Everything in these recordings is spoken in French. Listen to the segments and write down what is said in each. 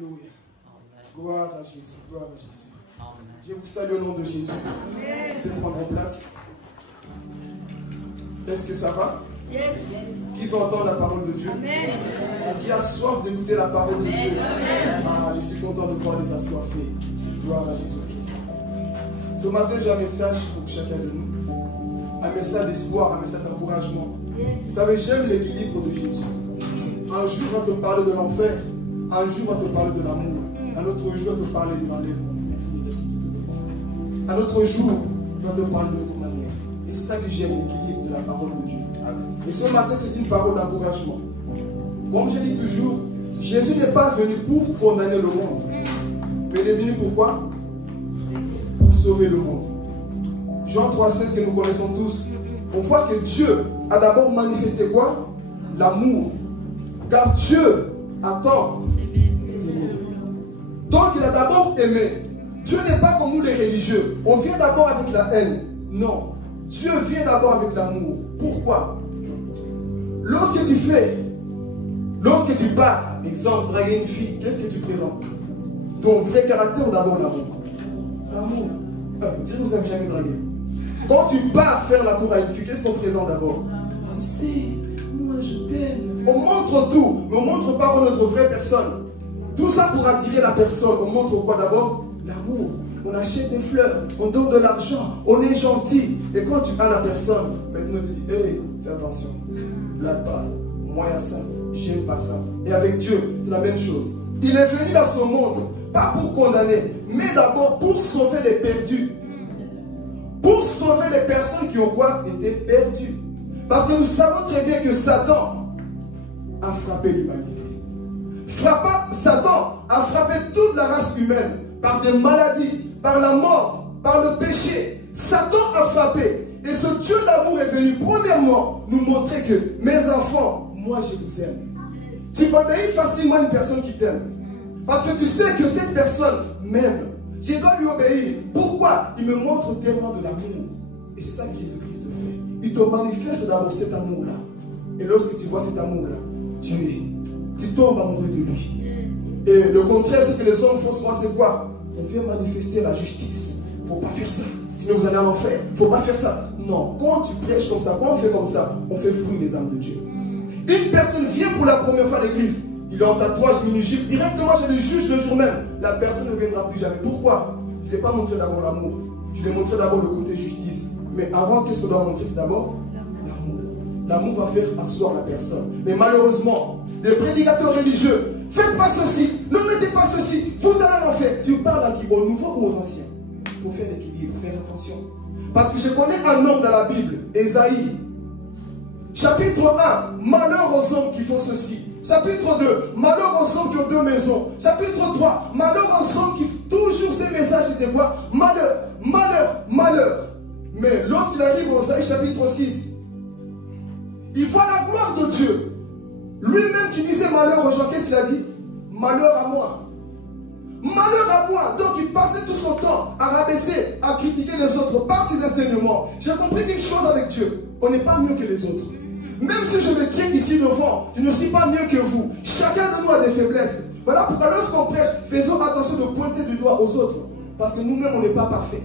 Alléluia. Gloire à Jésus. Gloire à Jésus. Amen. Je vous salue au nom de Jésus. Vous pouvez prendre place. Est-ce que ça va? Yes. Qui veut entendre la parole de Dieu? Amen. Qui a soif d'écouter la parole de Dieu? Amen. Ah, je suis content de voir les assoiffés. Gloire à Jésus-Christ. Ce matin, j'ai un message pour chacun de nous. Un message d'espoir, un message d'encouragement. Vous savez, j'aime l'équilibre de Jésus. Un jour, il va te parler de l'enfer. Un jour, il va te parler de l'amour. Un autre jour, il va te parler de l'enlèvement. Un autre jour, il va te parler de toute manière. Et c'est ça que j'aime, l'équilibre de la parole de Dieu. Et ce matin, c'est une parole d'encouragement. Comme je dis toujours, Jésus n'est pas venu pour condamner le monde. Mais il est venu pourquoi? Pour sauver le monde. Jean 3,16 que nous connaissons tous. On voit que Dieu a d'abord manifesté quoi? L'amour. Car Dieu attend. Donc il a d'abord aimé. Dieu n'est pas comme nous les religieux. On vient d'abord avec la haine. Non. Dieu vient d'abord avec l'amour. Pourquoi? Lorsque tu pars, exemple, draguer une fille, qu'est-ce que tu présentes? Ton vrai caractère ou d'abord l'amour? L'amour. Dieu ne vous a jamais dragué. Quand tu pars faire l'amour à une fille, qu'est-ce qu'on présente d'abord? Tu sais, moi je t'aime. On montre tout, mais on ne montre pas notre vraie personne. Tout ça pour attirer la personne. On montre quoi d'abord? L'amour. On achète des fleurs, on donne de l'argent, on est gentil. Et quand tu as la personne, maintenant tu dis, hey, fais attention. Là-bas, moi il y a ça, j'aime pas ça. Et avec Dieu, c'est la même chose. Il est venu dans ce monde, pas pour condamner, mais d'abord pour sauver les perdus. Pour sauver les personnes qui ont quoi? Été perdues. Parce que nous savons très bien que Satan a frappé l'humanité. Satan a frappé toute la race humaine par des maladies, par la mort, par le péché. Satan a frappé. Et ce Dieu d'amour est venu premièrement nous montrer que mes enfants, moi je vous aime. Tu obéis facilement à une personne qui t'aime. Parce que tu sais que cette personne m'aime. Je dois lui obéir. Pourquoi? Il me montre tellement de l'amour. Et c'est ça que Jésus-Christ te fait. Il te manifeste d'abord cet amour-là. Et lorsque tu vois cet amour-là, tu tombes amoureux de lui. Et le contraire, c'est que les hommes font souvent, c'est quoi? On vient manifester la justice. Il ne faut pas faire ça. Sinon vous allez en enfer. Il ne faut pas faire ça. Non, quand tu prêches comme ça, quand on fait comme ça, on fait fruit les âmes de Dieu. Une personne vient pour la première fois à l'église. Il est en tatouage, mini-jupe, directement chez le juge le jour même. La personne ne viendra plus jamais. Pourquoi? Je ne l'ai pas montré d'abord l'amour. Je l'ai montré d'abord le côté justice. Mais avant, qu'est-ce qu'on doit montrer? C'est d'abord l'amour. L'amour va faire asseoir la personne. Mais malheureusement, les prédicateurs religieux, faites pas ceci, ne mettez pas ceci, vous allez en faire. Tu parles à qui? Aux nouveaux ou aux anciens? Il faut faire l'équilibre, faire attention. Parce que je connais un homme dans la Bible, Ésaïe. Chapitre 1, malheur aux hommes qui font ceci. Chapitre 2, malheur aux hommes qui ont deux maisons. Chapitre 3, malheur aux hommes qui... Toujours ces messages, c'était quoi? Malheur, malheur, malheur. Mais lorsqu'il arrive au Ésaïe chapitre 6, il voit la gloire de Dieu. Lui-même qui disait malheur aux gens, qu'est-ce qu'il a dit? Malheur à moi. Malheur à moi. Donc il passait tout son temps à rabaisser, à critiquer les autres par ses enseignements. J'ai compris une chose avec Dieu. On n'est pas mieux que les autres. Même si je me tiens ici devant, je ne suis pas mieux que vous. Chacun de nous a des faiblesses. Voilà pourquoi lorsqu'on prêche, faisons attention de pointer du doigt aux autres. Parce que nous-mêmes, on n'est pas parfaits.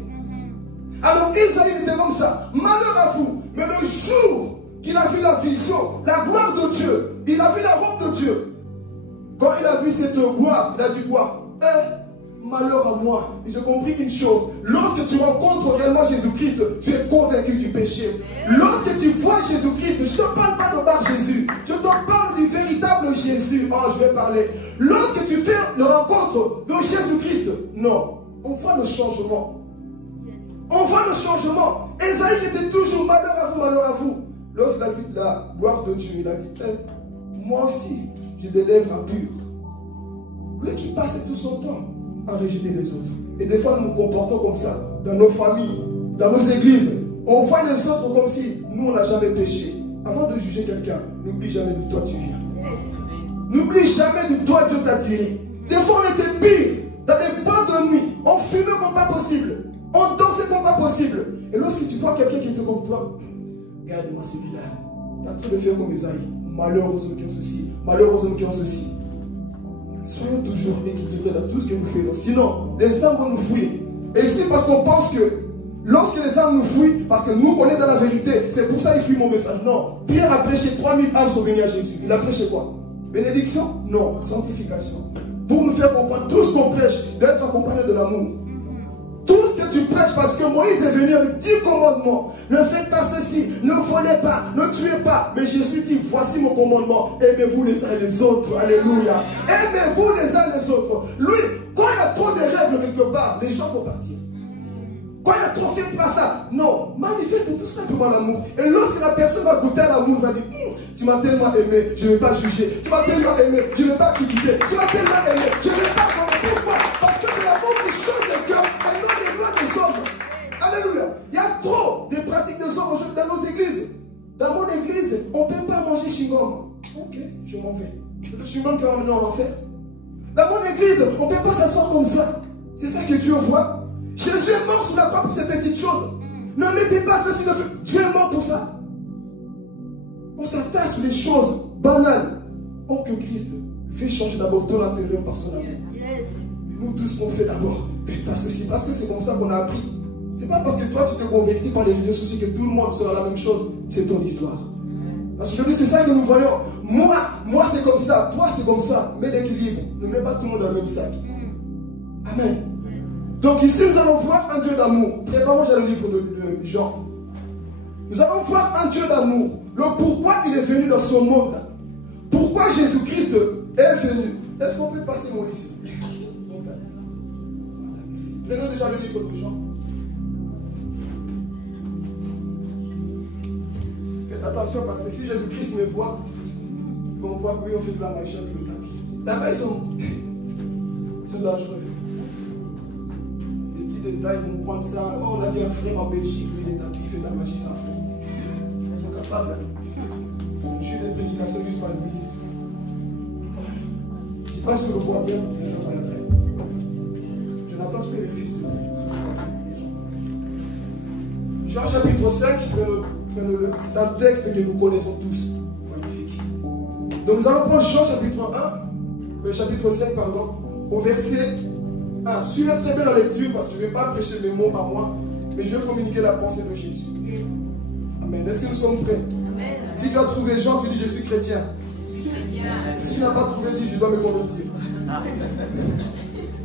Alors Isaïe était comme ça. Malheur à vous. Mais le jour qu'il a vu la vision, la gloire de Dieu, il a vu la robe de Dieu. Quand il a vu cette gloire, il a dit quoi? Malheur à moi. Et j'ai compris une chose. Lorsque tu rencontres réellement Jésus-Christ, tu es convaincu du péché. Lorsque tu vois Jésus-Christ, je ne te parle pas de Bar Jésus. Je te parle du véritable Jésus. Oh, je vais parler. Lorsque tu fais la rencontre de Jésus-Christ, non. On voit le changement. On voit le changement. Ésaïe était toujours malheur à vous. Lorsqu'il a vu la gloire de Dieu, il a dit, moi aussi, j'ai des lèvres pures. Lui qui passait tout son temps à rejeter les autres. Et des fois, nous nous comportons comme ça, dans nos familles, dans nos églises. On voit les autres comme si nous, on n'a jamais péché. Avant de juger quelqu'un, n'oublie jamais d'où toi tu viens. N'oublie jamais d'où toi Dieu t'a tiré. Des fois, on était pire. Dans les boîtes de nuit, on fumait comme pas possible. On dansait comme pas possible. Et lorsque tu vois quelqu'un qui était comme toi, regarde-moi celui-là. Tu es en train de faire comme Esaïe. Malheur aux hommes qui ont ceci. Malheur aux hommes qui ont ceci. soyons toujours équilibrés dans tout ce que nous faisons. Sinon, les âmes vont nous fuir. Et ici, parce qu'on pense que lorsque les âmes nous fuient, parce que nous, on est dans la vérité, c'est pour ça qu'il fuit mon message. Non. Pierre a prêché, 3000 âmes sont venues à Jésus. Il a prêché quoi? Bénédiction? Non. Sanctification. Pour nous faire comprendre, tout ce qu'on prêche, d'être accompagné de l'amour. Tout ce que tu prêches, parce que Moïse est venu avec 10 commandements. Ne faites pas ceci, ne volez pas, ne tuez pas. Mais Jésus dit, voici mon commandement. Aimez-vous les uns et les autres. Alléluia. Aimez-vous les uns et les autres. Lui, quand il y a trop de règles quelque part, les gens vont partir. Quand il y a trop fait pas ça, non, manifeste tout simplement l'amour. Et lorsque la personne va goûter à l'amour, va dire, tu m'as tellement aimé, je ne vais pas juger. Tu m'as tellement aimé, je ne vais pas critiquer. Tu m'as tellement aimé, je ne vais pas comprendre. Pourquoi? Parce que c'est l'amour qui change le cœur et non les lois des hommes. Alléluia. Il y a trop de pratiques des hommes aujourd'hui dans nos églises. Dans mon église, on ne peut pas manger chewing-gum. Ok, je m'en vais. C'est le chewing-gum qui va emmener en enfer. Dans mon église, on ne peut pas s'asseoir comme ça. C'est ça que Dieu voit. Jésus est mort sur la croix pour ces petites choses. Ne mettez pas ceci. Dieu est mort pour ça. On s'attache sur les choses banales. Or que Christ fait changer d'abord ton intérieur par son amour. Nous, tout ce qu'on fait d'abord, faites pas ceci. Parce que c'est comme ça qu'on a appris. C'est pas parce que toi tu te convertis par les réseaux sociaux que tout le monde sera la même chose. C'est ton histoire. Parce qu'aujourd'hui, c'est ça que nous voyons. Moi c'est comme ça. Toi, c'est comme ça. Mets l'équilibre. Ne mets pas tout le monde dans le même sac. Amen. Donc ici, nous allons voir un Dieu d'amour. Préparons le livre de Jean. Nous allons voir un Dieu d'amour. Le pourquoi il est venu dans ce monde. Pourquoi Jésus-Christ est venu. Est-ce qu'on peut passer mon livre? Prenons déjà le livre de Jean. Faites attention parce que si Jésus-Christ me voit, ils vont voir que oui, on fait de la magie avec le tapis. Là-bas, ils sont dangereux. Détails, ils vont prendre ça. Oh, on a vu un frère en Belgique, il est tapis, il fait de la magie sans fond. Ils sont capables. Je suis des prédications juste par une minute. Je ne sais pas si on le voit bien, mais je vois après. Jonathan, tu peux vérifier ce que Jean chapitre 5, c'est un texte que nous connaissons tous. Magnifique. Donc nous allons prendre Jean chapitre 1, chapitre 5, pardon, au verset. Suivez très bien la lecture parce que je ne vais pas prêcher mes mots à moi, mais je vais communiquer la pensée de Jésus. Amen. Est-ce que nous sommes prêts? Amen. Si tu as trouvé Jean, tu dis je suis chrétien. Et si tu n'as pas trouvé, dis je dois me convertir.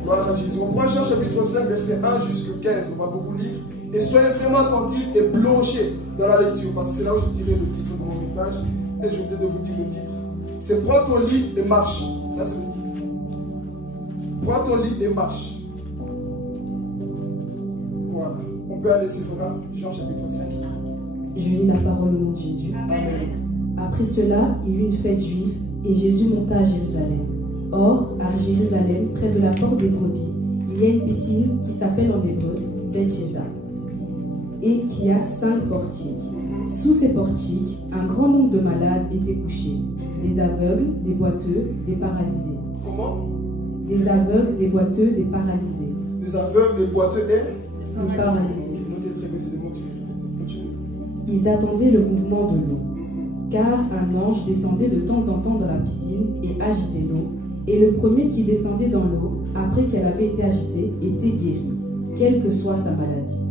Gloire à Jésus. On prend Jean chapitre 5, verset 1 jusqu'à 15. On va beaucoup lire. Et soyez vraiment attentifs et plongés dans la lecture parce que c'est là où je tirais le titre de mon message. Et j'ai oublié de vous dire le titre. C'est prends ton lit et marche. Ça, c'est le titre. Prends ton lit et marche. Voilà. On peut aller sur Jean chapitre 5. Je lis la parole au nom de Jésus. Amen. Après cela, il y eut une fête juive et Jésus monta à Jérusalem. Or, à Jérusalem, près de la porte des brebis, il y a une piscine qui s'appelle en hébreu Bethesda et qui a 5 portiques. Sous ces portiques, un grand nombre de malades étaient couchés. Des aveugles, des boiteux, des paralysés. Comment? Des aveugles, des boiteux, des paralysés. Des aveugles, des boiteux et des paralysés. Notez très bien, c'est des mots que je vais répéter. Continue. Ils attendaient le mouvement de l'eau, car un ange descendait de temps en temps dans la piscine et agitait l'eau, et le premier qui descendait dans l'eau, après qu'elle avait été agitée, était guéri, quelle que soit sa maladie.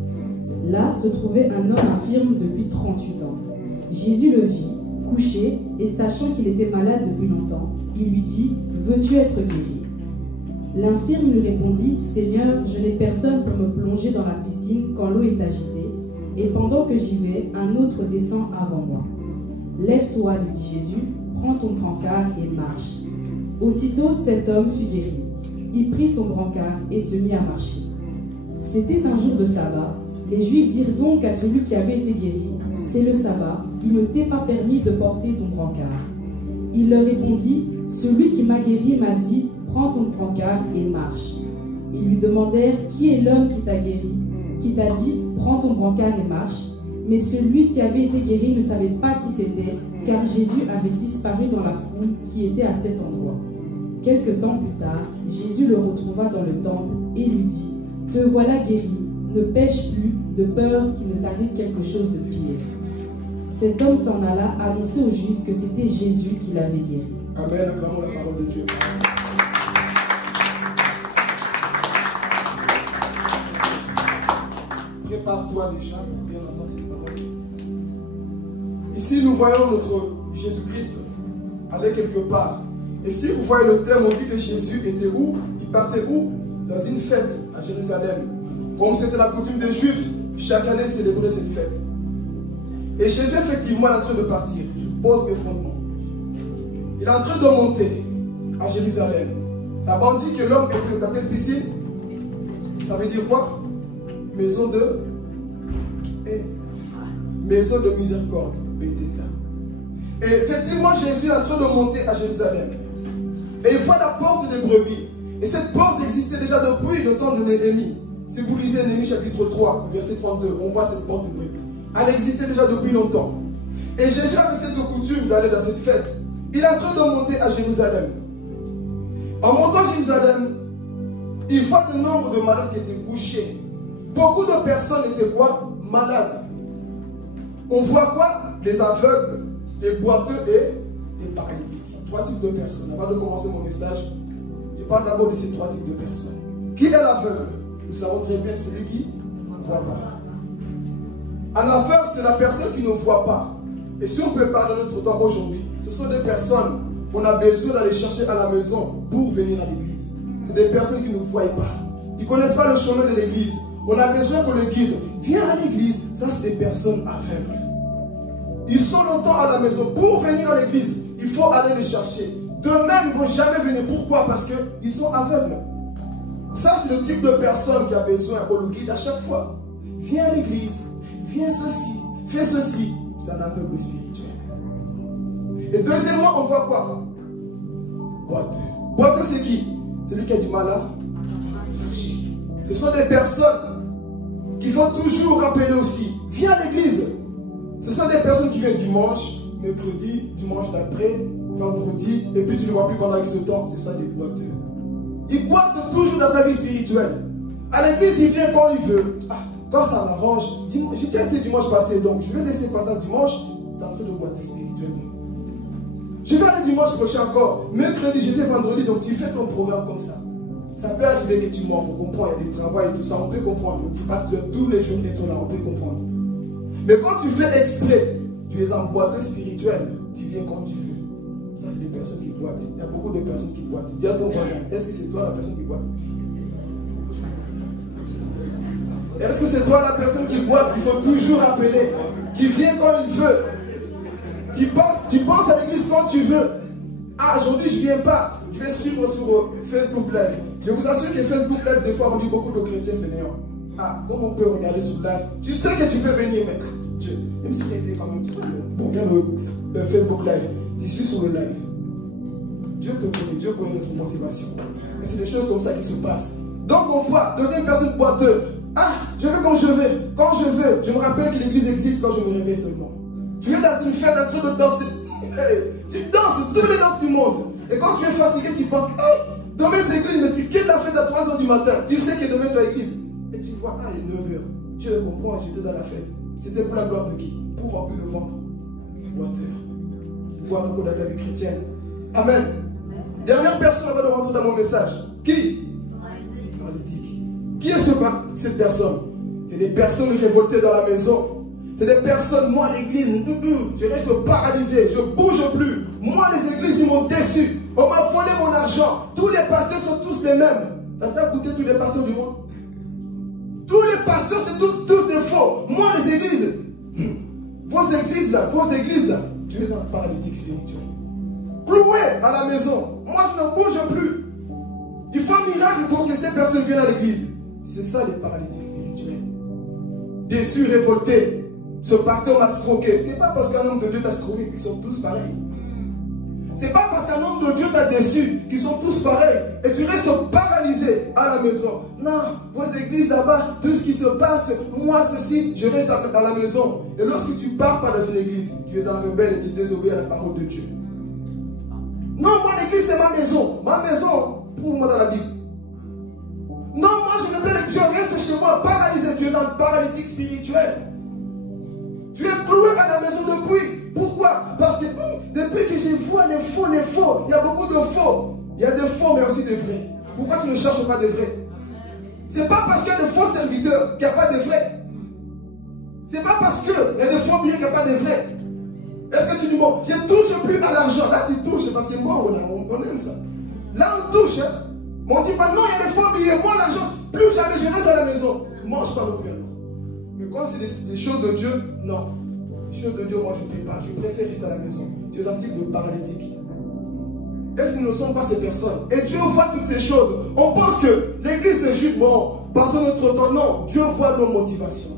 Là se trouvait un homme infirme depuis 38 ans. Jésus le vit, couché, et sachant qu'il était malade depuis longtemps, il lui dit, « Veux-tu être guéri ?» L'infirme lui répondit, « Seigneur, je n'ai personne pour me plonger dans la piscine quand l'eau est agitée, et pendant que j'y vais, un autre descend avant moi. Lève-toi, lui dit Jésus, prends ton brancard et marche. » Aussitôt cet homme fut guéri. Il prit son brancard et se mit à marcher. C'était un jour de sabbat. Les Juifs dirent donc à celui qui avait été guéri, « C'est le sabbat, il ne t'est pas permis de porter ton brancard. » Il leur répondit, « Celui qui m'a guéri m'a dit, prends ton brancard et marche. » Ils lui demandèrent, « Qui est l'homme qui t'a guéri, qui t'a dit, prends ton brancard et marche ?» Mais celui qui avait été guéri ne savait pas qui c'était, car Jésus avait disparu dans la foule qui était à cet endroit. Quelque temps plus tard, Jésus le retrouva dans le temple et lui dit, « Te voilà guéri, ne pêche plus, de peur qu'il ne t'arrive quelque chose de pire. » Cet homme s'en alla annoncer aux Juifs que c'était Jésus qui l'avait guéri. Amen, acclamons la parole de Dieu. toi déjà pour bien entendre cette parole. Ici, nous voyons notre Jésus-Christ aller quelque part. Et si vous voyez le thème, on dit que Jésus était où? Il partait où? Dans une fête à Jérusalem. Comme c'était la coutume des Juifs, chaque année célébrer cette fête. Et Jésus, effectivement, est en train de partir. Je pose mes fondements. Il est en train de monter à Jérusalem. Là-bas, on dit que l'homme était dans quelle piscine? Ça veut dire quoi? Maison de miséricorde, Bethesda. Et effectivement, Jésus est en train de monter à Jérusalem. Et il voit la porte des brebis. Et cette porte existait déjà depuis le temps de Néhémie. Si vous lisez Néhémie chapitre 3, verset 32, on voit cette porte de brebis. Elle existait déjà depuis longtemps. Et Jésus avait cette coutume d'aller dans cette fête. Il est en train de monter à Jérusalem. En montant à Jérusalem, il voit le nombre de malades qui étaient couchés. Beaucoup de personnes étaient quoi? Malades. On voit quoi? Les aveugles, les boiteux et les paralytiques. 3 types de personnes. Avant de commencer mon message, je parle d'abord de ces 3 types de personnes. Qui est l'aveugle? Nous savons très bien, c'est celui qui ne voit pas. Un aveugle, c'est la personne qui ne voit pas. Et si on peut parler de notre temps aujourd'hui, ce sont des personnes qu'on a besoin d'aller chercher à la maison pour venir à l'église. C'est des personnes qui ne voient pas. Ils ne connaissent pas le chemin de l'église. On a besoin qu'on le guide. Viens à l'église. Ça, c'est des personnes aveugles. Ils sont longtemps à la maison. Pour venir à l'église, il faut aller les chercher. De même, ils ne vont jamais venir. Pourquoi? Parce qu'ils sont aveugles. Ça, c'est le type de personne qui a besoin qu'on le guide à chaque fois. Viens à l'église. Viens ceci. Fais ceci. C'est un aveugle spirituel. Et deuxièmement, on voit quoi? Boiteux. Boiteux, c'est qui? C'est lui qui a du mal à marcher. Ce sont des personnes qu'il faut toujours rappeler aussi. Viens à l'église. Ce sont des personnes qui viennent dimanche, mercredi, dimanche d'après, vendredi, et puis tu ne vois plus pendant ce temps. Ce sont des boiteux. Il boite toujours dans sa vie spirituelle. À l'église, il vient quand il veut. Quand ça m'arrange, j'ai déjà été dimanche passé, donc je vais laisser passer dimanche. Tu es en train de boiter spirituellement. Je vais aller dimanche prochain encore. Mercredi, j'étais vendredi, donc tu fais ton programme comme ça. Ça peut arriver que tu manques, on comprend, il y a des travaux et tout ça, on peut comprendre. On ne dit pas que tu dois tous les jours être là, on peut comprendre. Mais quand tu fais exprès, tu es en boiteux spirituel, tu viens quand tu veux. Ça, c'est des personnes qui boitent. Il y a beaucoup de personnes qui boitent. Dis à ton voisin, est-ce que c'est toi la personne qui boite? Est-ce que c'est toi la personne qui boite? Il faut toujours rappeler, qui vient quand il veut. Tu penses à l'église quand tu veux. Aujourd'hui je ne viens pas. Je vais suivre sur Facebook Live. Je vous assure que Facebook Live, des fois, on dit beaucoup de chrétiens fainéants. Comment on peut regarder sur Live? Tu sais que tu peux venir, mais Dieu, même si tu es quand même pour regarder le Facebook Live, tu suis sur le live. Dieu te connaît, Dieu connaît notre motivation. Et c'est des choses comme ça qui se passent. Donc on voit, deuxième personne boiteuse. Je veux quand je veux. Quand je veux. Je me rappelle que l'église existe quand je me réveille seulement. Tu es dans une fête en train de danser. Tu danses toutes les danses du monde. Et quand tu es fatigué, tu penses, demain c'est église, mais tu quittes la fête à 3 h du matin. Tu sais que demain tu as église. Et tu vois, il est 9 h. Dieu comprend, j'étais dans la fête. C'était pour la gloire de qui? Pour remplir le ventre. Boiteur. Tu bois beaucoup de la vie chrétienne. Amen. Dernière personne avant de rentrer dans mon message. Qui? Paralytique. Qui est cette personne? C'est des personnes révoltées dans la maison. C'est des personnes, moi l'église, je reste paralysé, je ne bouge plus. Moi les églises, ils m'ont déçu. On m'a volé mon argent. Tous les pasteurs sont tous les mêmes. Tu as déjà écouté tous les pasteurs du monde? Tous les pasteurs, c'est tous des faux. Moi les églises, vos églises là, tu es un paralytique spirituel. Cloué à la maison. Moi je ne bouge plus. Il faut un miracle pour que ces personnes viennent à l'église. C'est ça les paralytiques spirituels. Déçus, révoltés. Ce pasteur m'a escroqué. C'est pas parce qu'un homme de Dieu t'a escroqué qu'ils sont tous pareils. C'est pas parce qu'un homme de Dieu t'a déçu qu'ils sont tous pareils. Et tu restes paralysé à la maison. Non, vos églises là-bas, tout ce qui se passe, moi ceci, je reste à la maison. Et lorsque tu pars pas dans une église, tu es un rebelle et tu désobéis à la parole de Dieu. Non, moi l'église c'est ma maison. Ma maison, prouve-moi dans la Bible. Non, moi je me plains, je reste chez moi paralysé. Tu es un paralytique spirituel. Tu es cloué à la maison depuis. Pourquoi? Parce que depuis que je vois les faux, il y a beaucoup de faux. Il y a des faux mais aussi des vrais. Pourquoi tu ne cherches pas des vrais? C'est pas parce qu'il y a de faux serviteurs qu'il n'y a pas de vrais. C'est pas parce qu'il y a des faux billets qu'il n'y a pas de vrais. Est-ce que tu dis, bon, je ne touche plus à l'argent. Là, tu touches parce que moi, on aime ça. Là, on touche. Hein. Mais on dit, bah non, il y a des faux billets. Moi, l'argent, plus jamais, je reste dans la maison. Mange pas non plus alors. Mais quand c'est des choses de Dieu, non. Les choses de Dieu, moi, je ne prie pas. Je préfère rester à la maison. Tu es un type de paralytique. Est-ce que nous ne sommes pas ces personnes? Et Dieu voit toutes ces choses. On pense que l'église est juste, bon, passons notre temps. Non, Dieu voit nos motivations.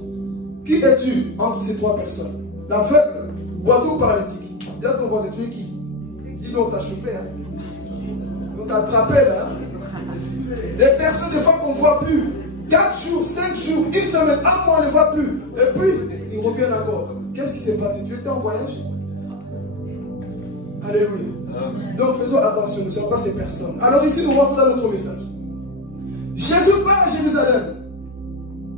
Qui es-tu entre ces trois personnes? La faible, boiteux ou paralytique? Dis à ton voisin, tu es qui? Dis-le, on t'a chopé. Hein? On t'a attrapé là. Hein? Les personnes, des fois, qu'on ne voit plus. 4 jours, 5 jours, 1 semaine, 1 mois, on ne les voit plus. Et puis, ils reviennent encore. Qu'est-ce qui s'est passé? Tu étais en voyage? Alléluia. Amen. Donc faisons attention, nous ne sommes pas ces personnes. Alors ici, nous rentrons dans notre message. Jésus part à Jérusalem.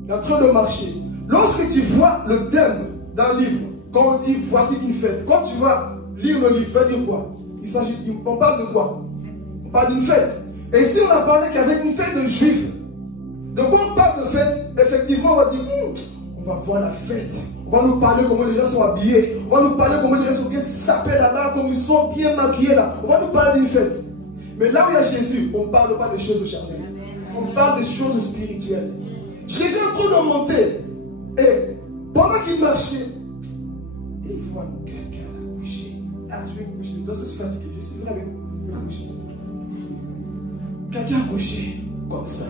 Il est en train de marcher. Lorsque tu vois le thème d'un livre, quand on dit voici une fête, quand tu vas lire le livre, tu vas dire quoi? On parle de quoi? On parle d'une fête. Et ici, on a parlé qu'il y avait une fête de juifs. Donc quand on parle de fête, effectivement, on va dire, on va voir la fête. On va nous parler comment les gens sont habillés. On va nous parler comment les gens sont bien sapés là-bas, comme ils sont bien maquillés là. On va nous parler d'une fête. Mais là où il y a Jésus, on ne parle pas des choses charnelles. On parle des choses spirituelles. Jésus est en train de monter. Et pendant qu'il marchait, il voit quelqu'un coucher. Ah, je vais me coucher. Je dois se fatiguer. Je suis vraiment couché. Quelqu'un couché comme ça.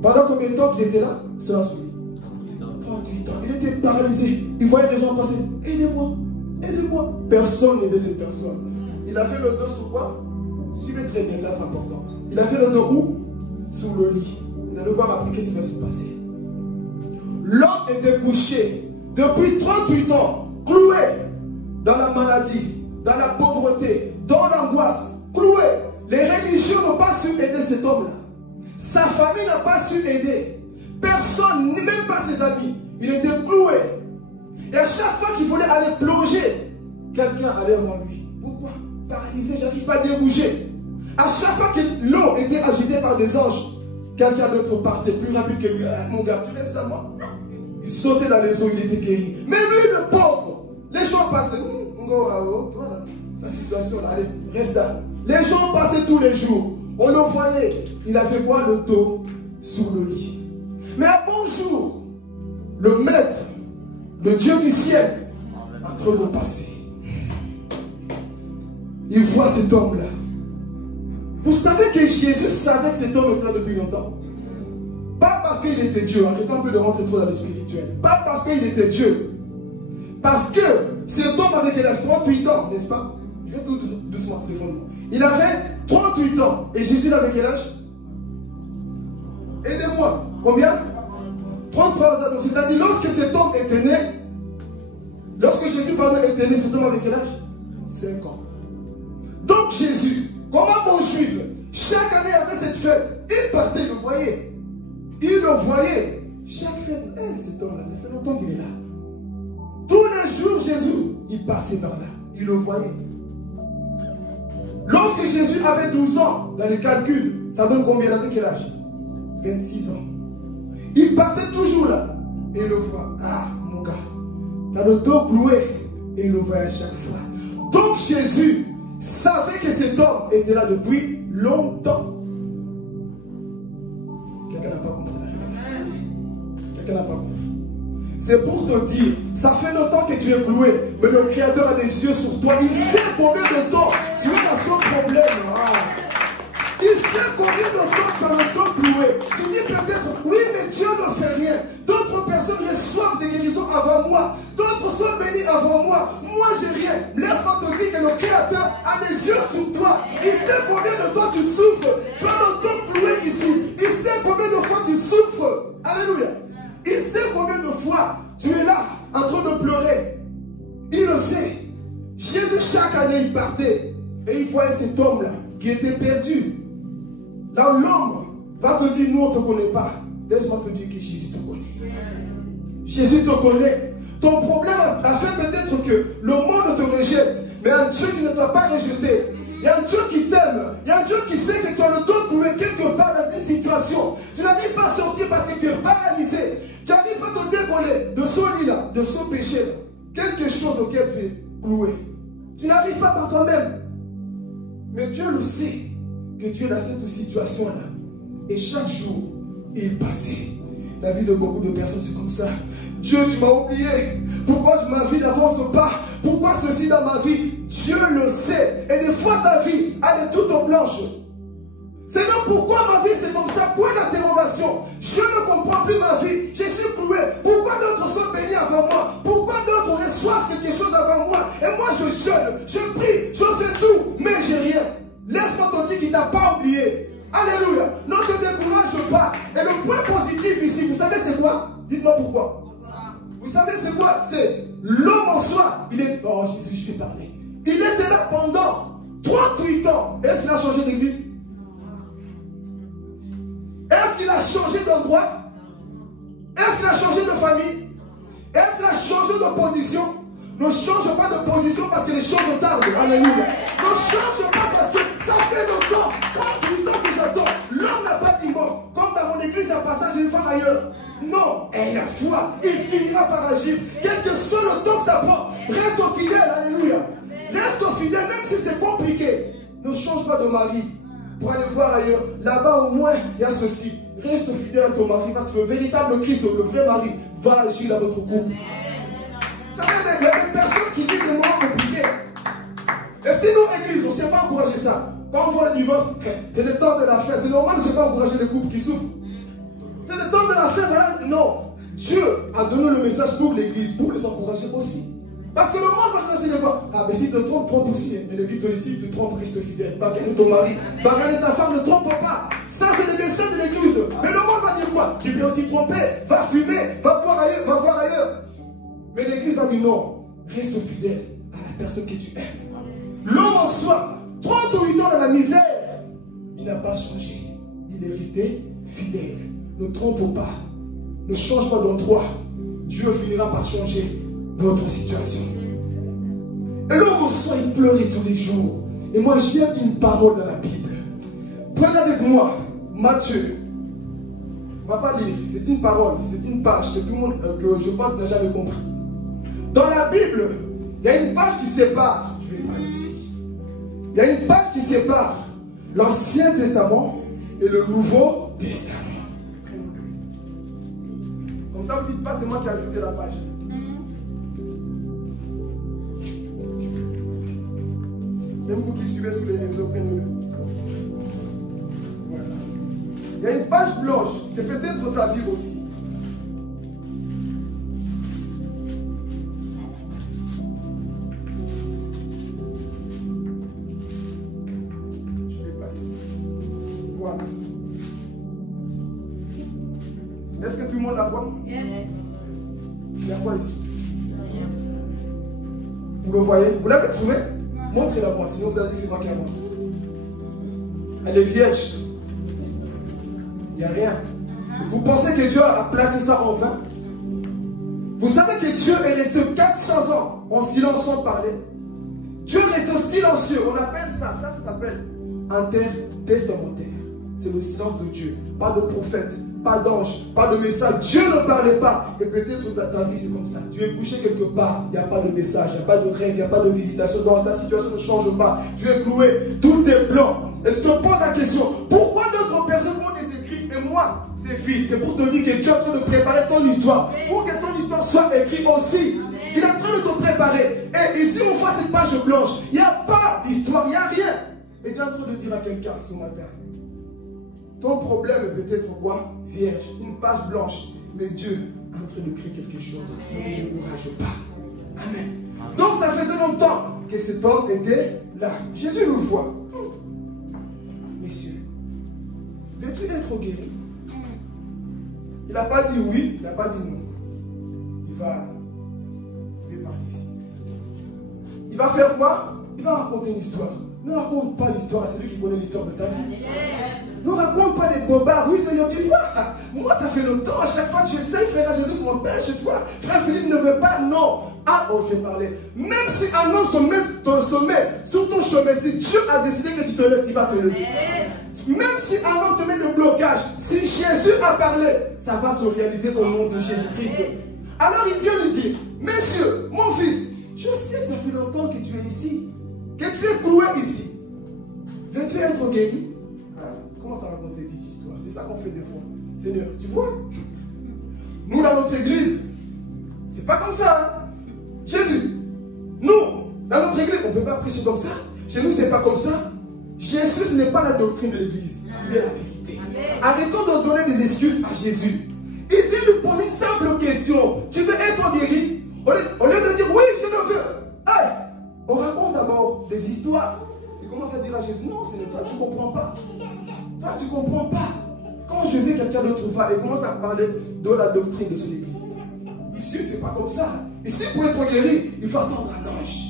Pendant combien de temps qu'il était là? Cela suit. 38 ans. Il était paralysé. Il voyait des gens passer. Aidez-moi. Aidez-moi. Personne n'aidait cette personne. Il a fait le dos sur quoi? Suivez très bien, ça va être important. Il a fait le dos où? Sous le lit. Vous allez voir après qu'est-ce qui va se passer. L'homme était couché depuis 38 ans, cloué dans la maladie, dans la pauvreté, dans l'angoisse, cloué. Les religions n'ont pas su aider cet homme-là. Sa famille n'a pas su aider. Personne, même pas ses amis. Il était cloué. Et à chaque fois qu'il voulait aller plonger, quelqu'un allait voir lui. Pourquoi? Paralysé, j'arrive pas à bien bouger. À chaque fois que l'eau était agitée par des anges, quelqu'un d'autre partait plus rapide que lui. Mon gars, tu laisses ça moi? Il sautait dans les eaux, il était guéri. Mais lui, le pauvre, les gens passaient. Toi, la situation là, allez, reste là. Les gens passaient tous les jours. On le voyait. Il avait quoi? Le dos sur le lit. Mais à bonjour, le maître, le Dieu du ciel, en train de passer. Il voit cet homme-là. Vous savez que Jésus savait que cet homme était là depuis longtemps. Pas parce qu'il était Dieu. Quelqu'un peut le rentrer trop dans le spirituel. Pas parce qu'il était Dieu. Parce que cet homme avait quel âge? 38 ans, n'est-ce pas? Je vais tout doucement se défendre. Il avait 38 ans. Et Jésus avait quel âge? Aidez-moi. Combien? 33 ans. C'est-à-dire, lorsque cet homme était né, lorsque Jésus était né, cet homme avait quel âge? 5 ans. Donc Jésus, comme un bon juif, chaque année avait cette fête. Il partait, il le voyait. Il le voyait. Chaque fête, cet homme-là, ça fait longtemps qu'il est là. Tous les jours, Jésus, il passait par là. Il le voyait. Lorsque Jésus avait 12 ans, dans les calculs, ça donne combien? Il avait quel âge? 26 ans. Il partait toujours là. Et il le voit. Ah, mon gars, t'as le dos cloué. Et il le voyait à chaque fois. Donc Jésus savait que cet homme était là depuis longtemps. Quelqu'un n'a pas compris la révélation. Quelqu'un n'a pas compris. C'est pour te dire, ça fait longtemps que tu es cloué, mais le Créateur a des yeux sur toi. Il sait combien de temps tu es dans son problème. Il sait combien de temps tu as le dos cloué. Tu dis peut-être, oui, mais Dieu ne fait rien. D'autres personnes reçoivent des guérisons avant moi. D'autres sont bénis avant moi. Moi, j'ai rien. Laisse-moi te dire que le Créateur a des yeux sur toi. Il sait combien de temps tu souffres. Tu as le dos cloué ici. Il sait combien de fois tu souffres. Alléluia. Il sait combien de fois tu es là en train de pleurer. Il le sait. Jésus, chaque année, il partait. Et il voyait cet homme-là qui était perdu. Là, l'homme va te dire, nous, on ne te connaît pas. Laisse-moi te dire que Jésus te connaît. Jésus te connaît. Ton problème a fait peut-être que le monde te rejette. Mais un Dieu qui ne t'a pas rejeté. Il y a un Dieu qui t'aime. Il y a un Dieu qui sait que tu as le dos cloué quelque part dans une situation. situation. Tu n'arrives pas à sortir parce que tu es paralysé. Tu n'arrives pas à te décoller de ce lit-là, de ce péché-là. Quelque chose auquel tu es cloué. Tu n'arrives pas par toi-même. Mais Dieu le sait que tu es dans cette situation-là. Et chaque jour, il est passé. La vie de beaucoup de personnes, c'est comme ça. Dieu, tu m'as oublié. Pourquoi ma vie n'avance pas? Pourquoi ceci dans ma vie? Dieu le sait. Et des fois, ta vie, elle est toute blanche. Seigneur, pourquoi ma vie c'est comme ça? Point d'interrogation. Je ne comprends plus ma vie. Je suis cloué. Pourquoi d'autres sont bénis avant moi? Pourquoi d'autres reçoivent quelque chose avant moi? Et moi, je jeûne, je prie, je fais tout, mais j'ai rien. Laisse-moi te dire qu'il ne t'a pas oublié. Alléluia. Ne te décourage pas. Et le point positif ici, vous savez c'est quoi? Dites-moi pourquoi. Vous savez c'est quoi? C'est l'homme en soi. Il est... Oh Jésus, je vais parler. Il était là pendant 38 ans. Est-ce qu'il a changé d'église? Est-ce qu'il a changé d'endroit? Est-ce qu'il a changé de famille? Est-ce qu'il a changé de position? Ne change pas de position parce que les choses tardent. Alléluia. Ne change pas parce que ça fait longtemps, 38 ans que j'attends. L'homme n'a pas dit bon. Comme dans mon église, un passage, je vais faire ailleurs. Non, et la foi, il finira par agir. Quel que soit le temps que ça prend, reste fidèle. Alléluia. Reste fidèle, même si c'est compliqué. Ne change pas de mari pour aller voir ailleurs. Là-bas, au moins, il y a ceci. Reste fidèle à ton mari parce que le véritable Christ, le vrai mari, va agir dans votre couple. Vous savez, il y a des personnes qui vivent des moments compliqués. Et si nous, église, on ne sait pas encourager ça. Quand on voit le divorce, c'est le temps de la fête. C'est normal de ne pas encourager les couples qui souffrent. C'est le temps de la fête. Hein? Non. Dieu a donné le message pour l'église, pour les encourager aussi. Parce que le monde va se dire quoi? Ah, mais si tu te trompes, trompe aussi. Mais l'église te dit, si tu te trompes, reste fidèle. Bagane ton mari, bagane ta femme, ne trompe pas. Ça, c'est le message de l'église. Mais le monde va dire quoi? Tu peux aussi tromper, va fumer, va boire ailleurs, va voir ailleurs. Mais l'église va dire non, reste fidèle à la personne que tu aimes. L'homme en soi, 38 ans dans la misère, il n'a pas changé. Il est resté fidèle. Ne trompe pas. Ne change pas d'endroit. Dieu finira par changer votre situation. Et l'homme en soi, il pleurait tous les jours. Et moi, j'aime une parole dans la Bible. Prenez avec moi Matthieu. On ne va pas lire. C'est une parole, c'est une page que tout le monde, que je pense, n'a jamais compris. Dans la Bible, il y a une page qui sépare. Je vais parler ici. Il y a une page qui sépare l'Ancien Testament et le Nouveau Testament. Comme ça, vous ne dites pas, c'est moi qui ai ajouté la page. Même vous qui suivez sur les réseaux, prenez-le. Voilà. Il y a une page blanche. C'est peut-être ta vie aussi. Je vais passer. Voilà. Est-ce que tout le monde la voit? Yes. Il y a quoi ici? Vous le voyez? Vous l'avez trouvé? Montrez-la moi, sinon vous allez dire que c'est moi qui invente. Elle est vierge. Il n'y a rien. Vous pensez que Dieu a placé ça en vain? Vous savez que Dieu est resté 400 ans en silence sans parler. Dieu reste silencieux. On appelle ça s'appelle intertestamentaire. C'est le silence de Dieu. Pas de prophète, pas d'ange, pas de message. Dieu ne parlait pas. Et peut-être dans ta vie c'est comme ça. Tu es couché quelque part, il n'y a pas de message, il n'y a pas de rêve, il n'y a pas de visitation. Dans ta situation ne change pas. Tu es cloué, tout est blanc. Et tu te poses la question, pourquoi d'autres personnes ont des écrits et moi c'est vide? C'est pour te dire que Dieu est en train de préparer ton histoire. Pour que ton histoire soit écrite aussi. Il est en train de te préparer. Et ici on voit cette page blanche. Il n'y a pas d'histoire, il n'y a rien. Et tu es en train de dire à quelqu'un ce matin, ton problème est peut-être quoi? Vierge, une page blanche. Mais Dieu est en train de créer quelque chose. Ne te décourage pas. Amen. Donc ça faisait longtemps que cet homme était là. Jésus le voit. Messieurs, veux-tu être guéri? Il n'a pas dit oui, il n'a pas dit non. Il va parler ici. Il va faire quoi? Il va raconter une histoire. Ne raconte pas l'histoire à celui qui connaît l'histoire de ta vie. Ne raconte pas des bobards. Oui, Seigneur, tu vois. Moi, ça fait longtemps. À chaque fois que j'essaie, frère Angélus, mon père, je vois. Frère Philippe ne veut pas. Non. Ah, oh, je vais parler. Même si un homme se met sur ton chemin, si Dieu a décidé que tu te lèves, tu vas te lever. C'est Même si un homme te met de blocage, si Jésus a parlé, ça va se réaliser au nom de Jésus-Christ. Alors il vient lui dire, monsieur, mon fils, je sais que ça fait longtemps que tu es ici, que tu es cloué ici. Veux-tu être guéri? Commence à raconter des histoires. C'est ça qu'on fait des fois. Seigneur, tu vois, nous dans notre église, c'est pas comme ça. Hein? Jésus, nous, dans notre église, on ne peut pas prêcher comme ça. Chez nous, c'est pas comme ça. Jésus, ce n'est pas la doctrine de l'église. Il est la vérité. Arrêtons de donner des excuses à Jésus. Il vient nous poser une simple question. Tu veux être guéri? Au lieu de dire oui, je le veux. Hey, on raconte d'abord des histoires. Il commence à dire à Jésus, non, c'est toi, tu ne comprends pas. Toi, tu ne comprends pas. Quand je vais, quelqu'un d'autre va et commence à parler de la doctrine de son église. Ici, c'est pas comme ça. Ici, pour être guéri, il faut attendre un ange.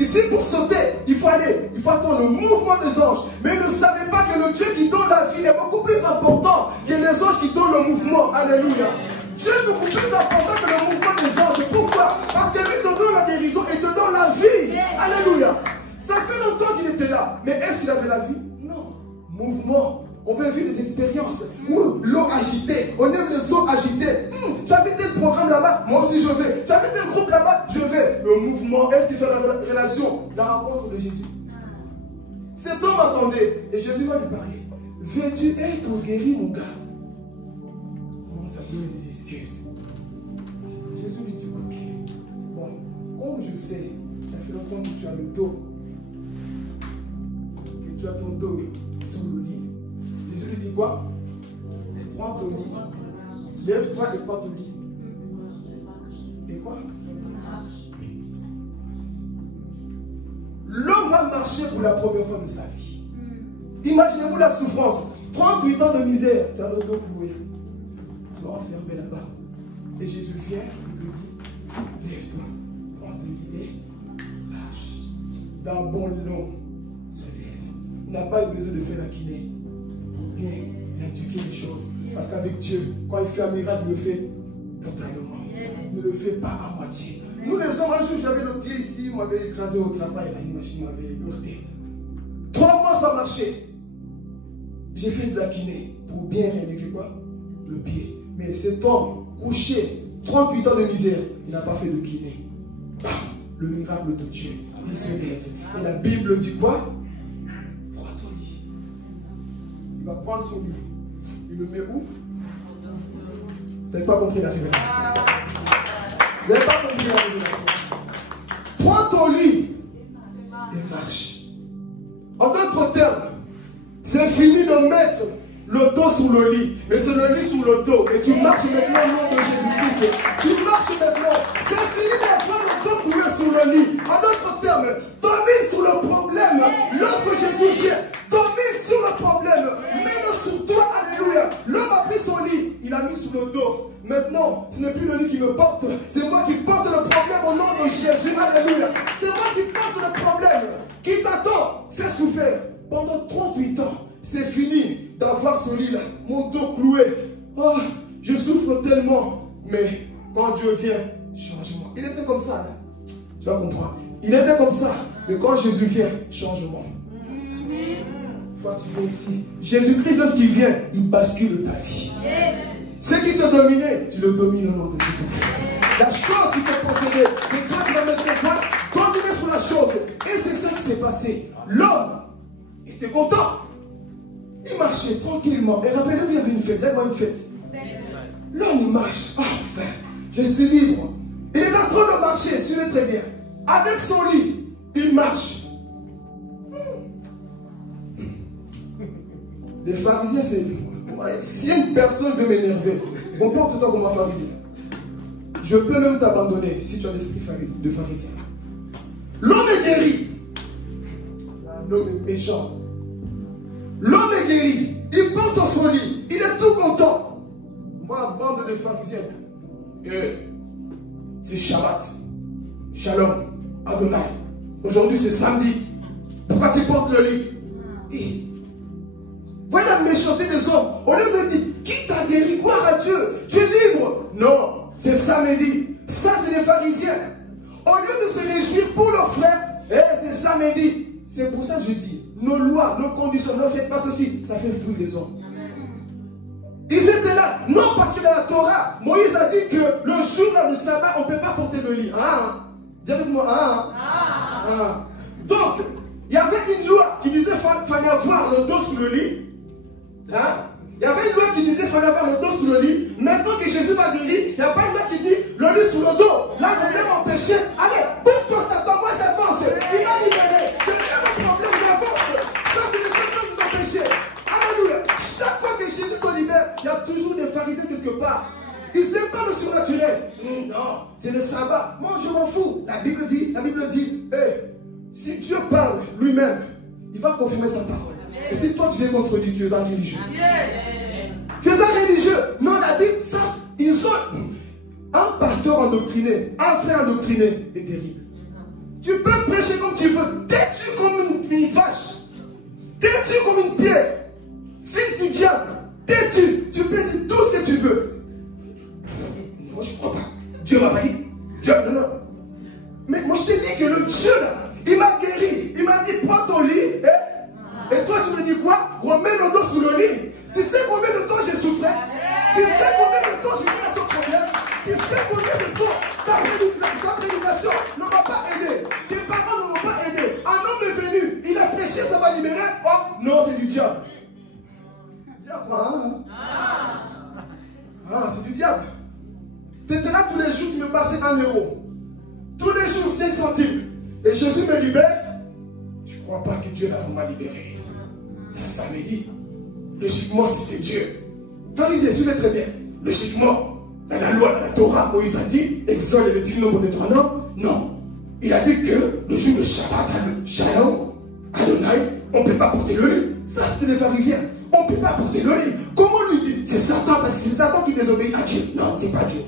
Ici, pour sauter, il faut attendre le mouvement des anges. Mais ne savez pas que le Dieu qui donne la vie est beaucoup plus important que les anges qui donnent le mouvement. Alléluia. Dieu est beaucoup plus important que le mouvement des anges. Pourquoi? Parce que lui te donne la guérison et te donne la vie. Alléluia. Ça fait longtemps qu'il était là. Mais est-ce qu'il avait la vie? Non. Mouvement. On veut vivre des expériences où l'eau agitée, on aime les eaux agitées. Tu as fait tel programme là-bas, moi aussi je vais. Tu as fait tel groupe là-bas, je vais. Le mouvement, est-ce qu'il fait la relation? La rencontre de Jésus. Cet homme attendait et Jésus va lui parler. Veux-tu être guéri, mon gars? On commence à donner des excuses. Jésus lui dit, ok. Bon, comme je sais, ça fait longtemps que tu as le dos, que tu as ton dos sur le lit. Jésus lui dit quoi? Prends ton lit, lève-toi et prends ton lit. Et quoi? L'homme va marcher pour la première fois de sa vie. Imaginez-vous la souffrance. 38 ans de misère, tu as le dos cloué. Tu vas enfermer là-bas. Et Jésus vient et te dit, lève-toi, prends ton lit et marche. D'un bon long, se lève. Il n'a pas eu besoin de faire la kiné. Bien, il a éduqué les choses. Parce qu'avec Dieu, quand il fait un miracle, il le fait totalement. Il ne le fait pas à moitié. Nous les hommes, un jour, j'avais le pied ici, il m'avait écrasé au travail, la machine m'avait heurté. 3 mois sans marcher. J'ai fait de la kiné pour bien rééduquer quoi? Le pied. Mais cet homme, couché, 38 ans de misère, il n'a pas fait de kiné. Le miracle de Dieu, il se lève. Et la Bible dit quoi? Il va prendre son lit. Il le met où? Vous n'avez pas compris la révélation. Vous n'avez pas compris la révélation. Prends ton lit et marche. En d'autres termes, c'est fini de mettre le dos sur le lit. Mais c'est le lit sur le dos. Et tu marches maintenant au nom de Jésus-Christ. Tu marches maintenant. C'est fini d'avoir le dos coulé sur le lit. En d'autres termes, domine sur le problème. Lorsque Jésus vient, domine sur le problème. Mets-le sur toi. Alléluia. L'homme a pris son lit. Il l'a mis sur le dos. Maintenant, ce n'est plus le lit qui me porte. C'est moi qui porte le problème au nom de Jésus. Alléluia. C'est moi qui porte le problème. Qui t'attend? Fais souffrir. Pendant 38 ans, c'est fini d'avoir ce lit-là. Mon dos cloué. Oh, je souffre tellement. Mais quand Dieu vient, changement. Il était comme ça. Hein? Tu vas comprendre. Il était comme ça. Mais quand Jésus vient, changement. Toi, tu viens ici. Jésus-Christ, lorsqu'il vient, il bascule ta vie. Ce qui te dominait, tu le domines au nom de Jésus-Christ. La chose qui te possédait, c'est toi qui vas mettre ton poids, dominer sur la chose. Et c'est ça qui s'est passé. L'homme était content. Il marchait tranquillement. Et rappelez-vous, il y avait une fête. Il y avait une fête. L'homme marche. Enfin, je suis libre. Il est en train de marcher, suivez très bien. Avec son lit, il marche. Les pharisiens, c'est... Si une personne veut m'énerver, comporte-toi comme un pharisien. Je peux même t'abandonner si tu as l'esprit de pharisien. L'homme est guéri. L'homme est méchant. L'homme est guéri. Il porte son lit. Il est tout content. Moi, bande de pharisiens. C'est Shabbat. Shalom. Adonai. Aujourd'hui, c'est samedi. Pourquoi tu portes le lit? Et voyez la méchanceté des hommes. Au lieu de dire, qui t'a guéri? Gloire à Dieu. Tu es libre. Non, c'est samedi. Ça, c'est les pharisiens. Au lieu de se réjouir pour leurs frères, c'est samedi. C'est pour ça que je dis, nos lois, nos conditions, ne faites pas ceci, ça fait fuir les hommes. Ils étaient là, non parce que dans la Torah, Moïse a dit que le jour du sabbat, on ne peut pas porter le lit. Ah, dis avec moi, Donc, il y avait une loi qui disait qu'il fallait avoir le dos sous le lit. Hein? Il y avait une loi qui disait qu'il fallait avoir le dos sous le lit. Maintenant que Jésus m'a guéri, il n'y a pas une loi qui dit le lit sous le dos. Là, vous voulez m'empêcher. Allez, bouge-toi Satan, moi j'avance. Il m'a libéré. Je n'ai pas de problème, j'avance. Ça, c'est les choses qui vous empêcher. Alléluia. Chaque fois que Jésus te libère, il y a toujours des pharisiens quelque part. Ils n'aiment pas le surnaturel. Non, c'est le sabbat. Moi, je m'en fous. La Bible dit, si Dieu parle lui-même, il va confirmer sa parole. Et si toi tu viens contredire, tu es un religieux. Tu es un religieux. Non, la Bible, ça, ils ont un pasteur endoctriné, un frère endoctriné est terrible. Tu peux prêcher comme tu veux, têtu comme une vache, têtu comme une pierre, fils du diable, têtu, tu peux dire tout ce que tu veux. Non, je ne crois pas. Dieu m'a pas dit. Dieu, non. Mais moi je te dis que le Dieu là, il m'a guéri. Il m'a dit, prends ton lit. Et toi, tu me dis quoi? Remets le dos sous le lit. Tu sais combien de temps j'ai souffert? Tu sais combien de temps j'étais dans ce problème? Tu sais combien de temps ta prédication ne m'a pas aidé? Tes parents ne m'ont pas aidé. Un homme est venu, il a prêché, ça va libérer. Oh, non, c'est du diable. Diable, c'est du diable. Tu étais là tous les jours, tu me passais 1 euro. Tous les jours, 5 centimes. Et Jésus me libère. Je ne crois pas que Dieu l'a vraiment libéré. Ça me dit. Logiquement, si c'est Dieu. Pharisien, suivez très bien. Logiquement, dans la loi, dans la Torah, Moïse a dit, Exode le 10 nombre de 3 noms. Non. Il a dit que le jour de Shabbat, Shalom, Adonai, on ne peut pas porter le lit. Ça, c'était les pharisiens. On ne peut pas porter le lit. Comment on lui dit? C'est Satan, parce que c'est Satan qui désobéit à Dieu. Non, c'est pas Dieu.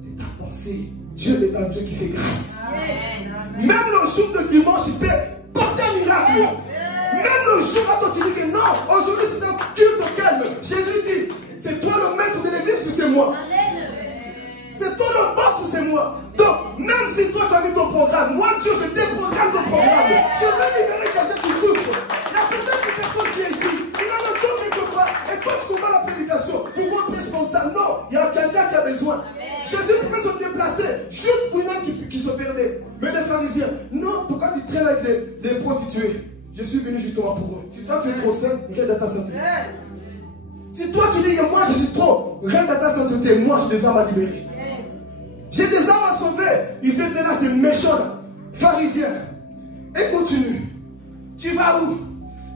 C'est ta pensée. Dieu est un Dieu qui fait grâce. Même le jour de dimanche, il peut porter un miracle. Même le jour où tu dis que non, aujourd'hui c'est un culte au calme. Jésus dit, c'est toi le maître de l'église ou c'est moi? C'est toi le boss ou c'est moi? Donc, même si toi tu as mis ton programme, moi Dieu, je déprogramme ton programme. Je vais libérer quelqu'un qui souffre. Il y a peut-être une personne qui est ici, il a le Dieu quelque part, et toi tu comprends la prédication. Pourquoi on prêche comme ça? Non, il y a quelqu'un qui a besoin. Jésus pouvait se déplacer, juste pour une homme qui se perdait. Mais les pharisiens, non, pourquoi tu traînes avec les prostituées? Je suis venu justement pour eux. Si toi tu es trop saint, regarde à ta sainteté. Si toi tu dis que moi je suis trop, regarde à ta sainteté, moi j'ai des âmes à libérer. J'ai des âmes à sauver. Ils étaient là, ces méchants là, pharisiens. Et continue. Tu vas où?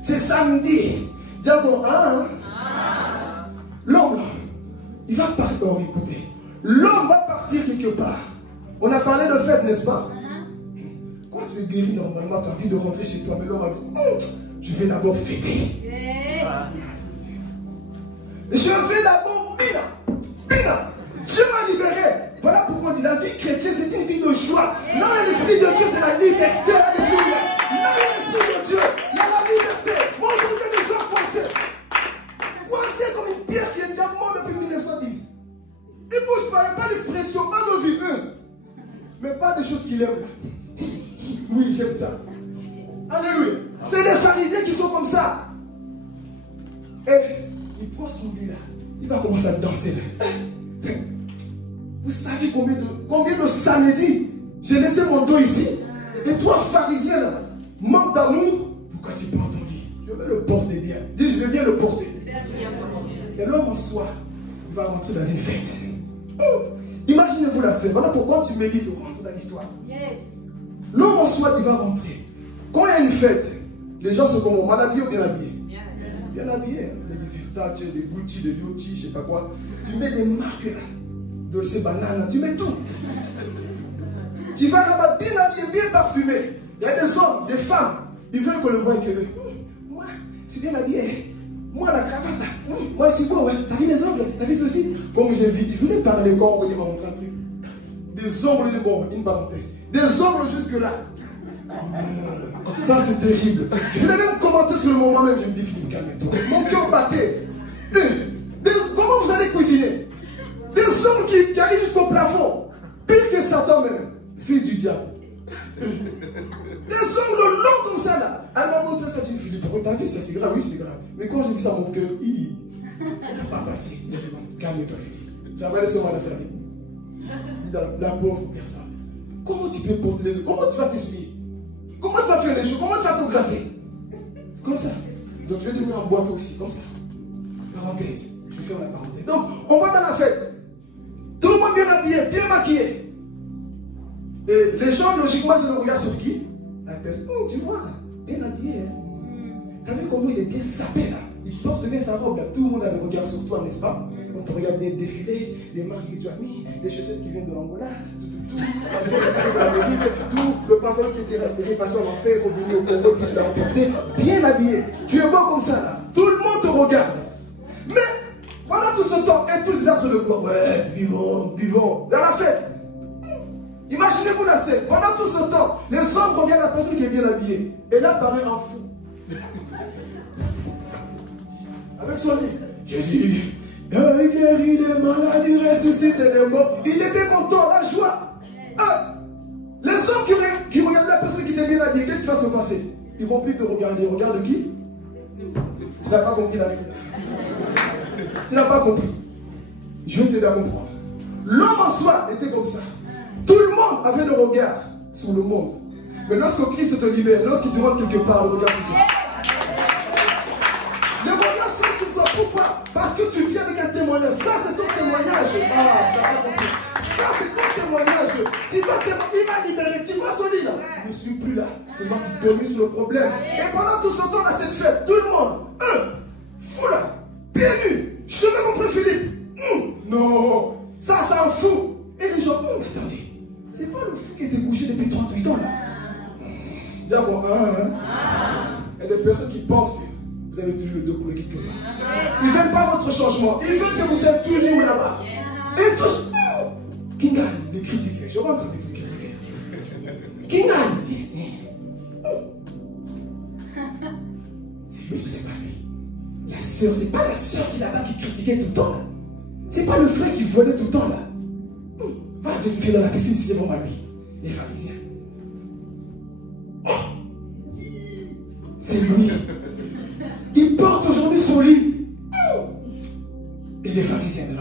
C'est samedi. Diable, l'homme là, il va partir. Oh, écoutez, l'homme va partir quelque part. On a parlé de fête, n'est-ce pas? Quand tu es guéri, normalement, tu as envie de rentrer chez toi. Mais l'homme a dit, je vais d'abord fêter. Je vais d'abord bina. Dieu m'a libéré. Voilà pourquoi on dit la vie chrétienne, c'est une vie de joie. Là, l'esprit de Dieu, c'est la liberté. Alléluia. Là, l'esprit de Dieu, il y a la liberté. Moi, aujourd'hui, il y a des gens coincés. Coincés comme une pierre qui est déjà morte depuis 1910. Il ne bouge pas, il n'y a pas d'expression, pas de vie. Mais pas des choses qu'il aime là. Oui, j'aime ça. Alléluia. C'est les pharisiens qui sont comme ça. Et il prend son lit là. Il va commencer à danser là. Vous savez combien de samedis j'ai laissé mon dos ici? Et toi, pharisien là, manque d'amour, pourquoi tu prends ton lit? Je vais le porter bien. Dis, je vais bien le porter. Et l'homme en soi, il va rentrer dans une fête. Imaginez-vous la scène. Voilà pourquoi tu médites, on rentre dans l'histoire. L'homme en soi, il va rentrer. Quand il y a une fête, les gens sont comment? Mal habillés ou bien habillés? Bien habillés. Des Versace, des Gucci, des Yoti, je ne sais pas quoi. Tu mets des marques là. Dolce Banana, tu mets tout. Tu vas là-bas bien habillé, bien parfumé. Il y a des hommes, des femmes, ils veulent qu'on le voie que moi, je suis bien habillé. Moi, la cravate là. Moi, je suis beau, ouais. T'as vu les ongles? T'as vu ceci? Comme j'ai vu, je voulais parler quand on m'a montré un truc. Des ongles, bon, une parenthèse. Des ongles jusque-là. Ça, c'est terrible. Je voulais même commenter sur le moment même. Je me dis, Philippe, calme-toi. Mon cœur battait. Comment vous allez cuisiner? Des ongles qui arrivent jusqu'au plafond. Pire que Satan même. Fils du diable. Des ongles longs comme ça. ça là. Elle m'a montré ça, j'ai dit, Philippe, pourquoi t'as vu ça? C'est grave, oui, c'est grave. Mais quand j'ai vu ça, mon cœur, ça n'a pas passé. J'ai dit, calme-toi, Philippe. J'ai envoyé seulement la salle. La pauvre personne. Comment tu peux porter les autres? Comment tu vas t'essuyer? Comment tu vas faire les choses? Comment tu vas te gratter? Comme ça. Donc je vais devenir en boîte aussi, comme ça. Parenthèse. Je vais faire la parenthèse. Donc, on va dans la fête. Tout le monde bien habillé, bien maquillé. Et les gens, logiquement, se regardent sur qui? La personne. Oh, tu vois, bien habillé. Hein? T'as vu comment il est bien sapé là? Il porte bien sa robe là. Tout le monde a le regard sur toi, n'est-ce pas? On te regarde bien défiler, les marques que tu as mis, les chaussettes qui viennent de l'Angola, tout, le pantalon qui était passé en enfer, revenu au Congo, qui tu l'as emporté, bien habillé. Tu es beau comme ça là. Tout le monde te regarde. Mais pendant tout ce temps, et tous les autres de boire, ouais, buvons, buvons, dans la fête. Imaginez-vous la scène. Pendant tout ce temps, les hommes regardent la personne qui est bien habillée. Et là, paraît un fou. Avec son lit. Jésus, il guérit les malades, il ressuscite les morts. Il était content, la joie. Les hommes qui regardent la personne qui était bien habillée, qu'est-ce qui va se passer? Ils vont plus te regarder. Regarde qui? Tu n'as pas compris la réflexion. Tu n'as pas compris. Je vais t'aider à comprendre. L'homme en soi était comme ça. Tout le monde avait le regard sur le monde. Mais lorsque Christ te libère, lorsque tu rentres quelque part, le regard sur toi. Les regards sont sur toi. Pourquoi? Parce que tu viens avec un témoignage. Ça, c'est ton témoignage. Ah, tu n'as pas compris. Ça, c'est ton témoignage. Tu vas témoigner. Il m'a libéré. Tu vois son lit là? Je ne suis plus là. C'est moi qui domine sur le problème. Et pendant tout ce temps, à cette fête, tout le monde, fou là, bien nu. Je vais montrer Philippe. Non, ça, c'est un fou. Et les gens, attendez. C'est pas le fou qui était couché depuis 38 ans là. Dis bon, il y a des personnes qui pensent que vous avez toujours le dos coulé quelque part. Ils ne veulent pas votre changement. Ils veulent que vous êtes toujours là-bas. Et tous, qui gagne les critiquer. Je rentre avec les critiquer. Qui gagne? C'est lui ou c'est pas lui? La sœur, c'est pas la sœur qui est là-bas qui critiquait tout le temps là. C'est pas le frère qui volait tout le temps là. Va vérifier dans la piscine si c'est vraiment lui. Les pharisiens. Oh, c'est lui. Il porte aujourd'hui son lit. Et les pharisiens, non.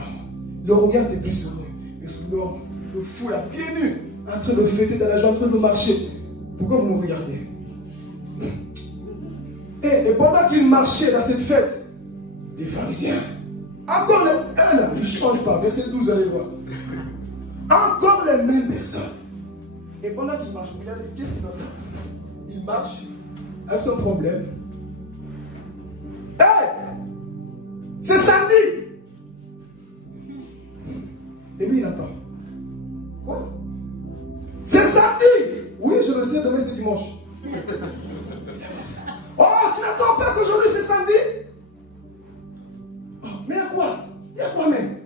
Le regard n'est plus sur eux. Mais sur l'homme, le fou là, pieds nus, en train de fêter dans la joie, en train de marcher. Pourquoi vous me regardez? Et pendant qu'il marchait dans cette fête, les pharisiens, encore les... ne change pas. Verset 12, allez voir. Encore les mêmes personnes. Et pendant qu'il marche, regardez, qu'est-ce qui va se passer? Il marche avec son problème. Hey! C'est samedi! Et lui, il attend. Quoi? C'est samedi! Oui, je le sais, demain c'est dimanche. Oh, tu n'attends pas qu'aujourd'hui c'est samedi? Oh, mais à quoi? Il y a quoi même?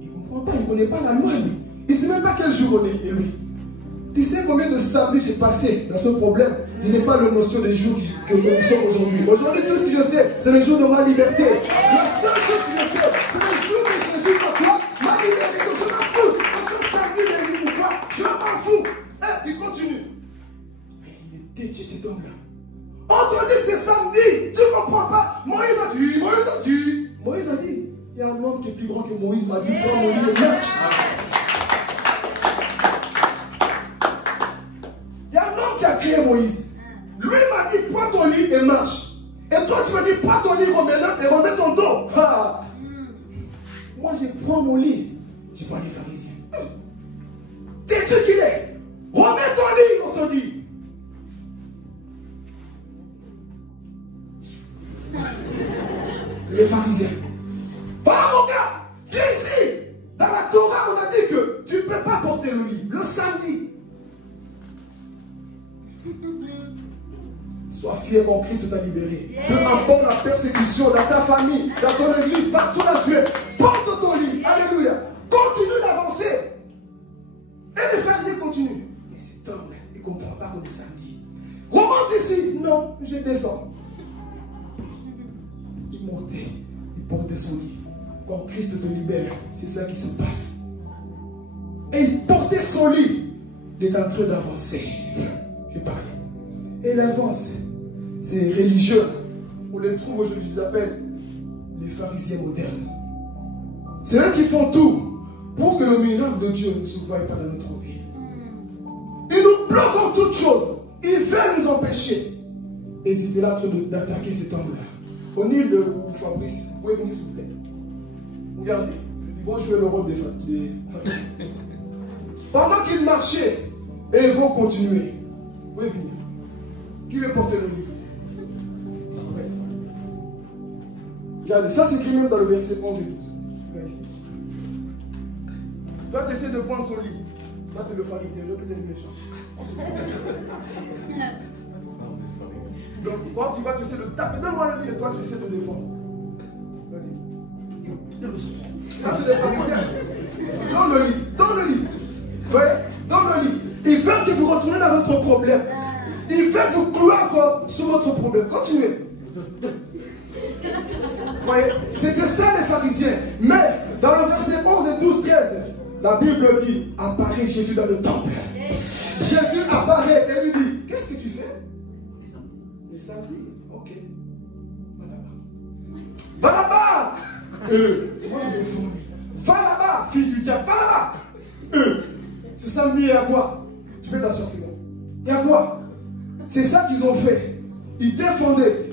Il ne comprend pas, il ne connaît pas la loi, lui. Il ne sait même pas quel jour on est, lui. Tu sais combien de samedis j'ai passé dans ce problème? Je n'ai pas la notion des jours que nous sommes aujourd'hui. Aujourd'hui, tout ce que je sais, c'est le jour de ma liberté. La seule chose que je sais, c'est le jour que Jésus m'accorde ma liberté. Donc je m'en fous. Parce que samedi, il dit pourquoi? Je m'en fous. Il continue. Mais il est têtu, cet homme-là. On te dit que c'est samedi. Tu ne comprends pas? Moïse a dit, Moïse a dit. Il y a un homme qui est plus grand que Moïse m'a dit, prends mon lit et marche. Il y a un homme qui a créé Moïse. Lui m'a dit, prends ton lit et marche. Et toi, tu m'as dit, prends ton lit, remets ton dos. Ah. Moi, je prends mon lit. Je vois les pharisiens. T'es-tu qu'il est? Remets ton lit, on te dit. Les pharisiens. Voilà mon gars, viens ici. Dans la Torah, on a dit que tu ne peux pas porter le lit le samedi. Sois fier quand Christ t'a libéré. Peu importe la persécution dans ta famille, dans ton église, partout là tu es. Porte ton lit. Alléluia. Continue d'avancer. Et les pharisiens continuent. Mais cet homme, il ne comprend pas qu'on est samedi. Remonte ici. Non, je descends. Il montait. Il portait son lit. Quand Christ te libère, c'est ça qui se passe. Et il portait son lit. Il est en train d'avancer. Je parlais. Et il avance. Ces religieux, on les trouve aujourd'hui, je les appelle les pharisiens modernes. C'est eux qui font tout pour que le miracle de Dieu ne se voie pas dans notre vie. Ils nous bloquent en toutes choses. Ils veulent nous empêcher. Et c'était là en train d'attaquer cet homme-là. Au nid de Fabrice, vous pouvez venir s'il vous plaît. Regardez, ils vont jouer le rôle des pharisiens. Pendant qu'ils marchaient, et ils vont continuer. Vous pouvez venir. Qui veut porter le livre? Ouais. Regardez, ça c'est écrit même dans le verset 11 et 12. Regarde ici. Toi tu essaies de prendre son lit. Toi tu es le pharisien, l'autre tu es le méchant. Donc quand tu vas, tu essaies de taper. Donne-moi le lit et toi tu essaies de défendre. Vas-y. Ça c'est les pharisiens. Dans le lit. Dans le lit. Vous voyez? Dans le lit. Ils veulent que vous retourniez dans votre problème. Ils veulent vous clouer encore sur votre problème. Continuez. Vous voyez? C'était ça les pharisiens. Mais dans le verset 11 et 12, 13, la Bible dit, apparaît Jésus dans le temple. Jésus apparaît et lui dit, qu'est-ce que tu fais? Les samedis. Ok. Va là-bas. Moi je me fous. Va là-bas, fils du diable. Va là-bas. Ce samedi, il y a quoi? Tu peux t'asseoir, c'est bon. Il y a quoi? C'est ça qu'ils ont fait. Ils défendaient.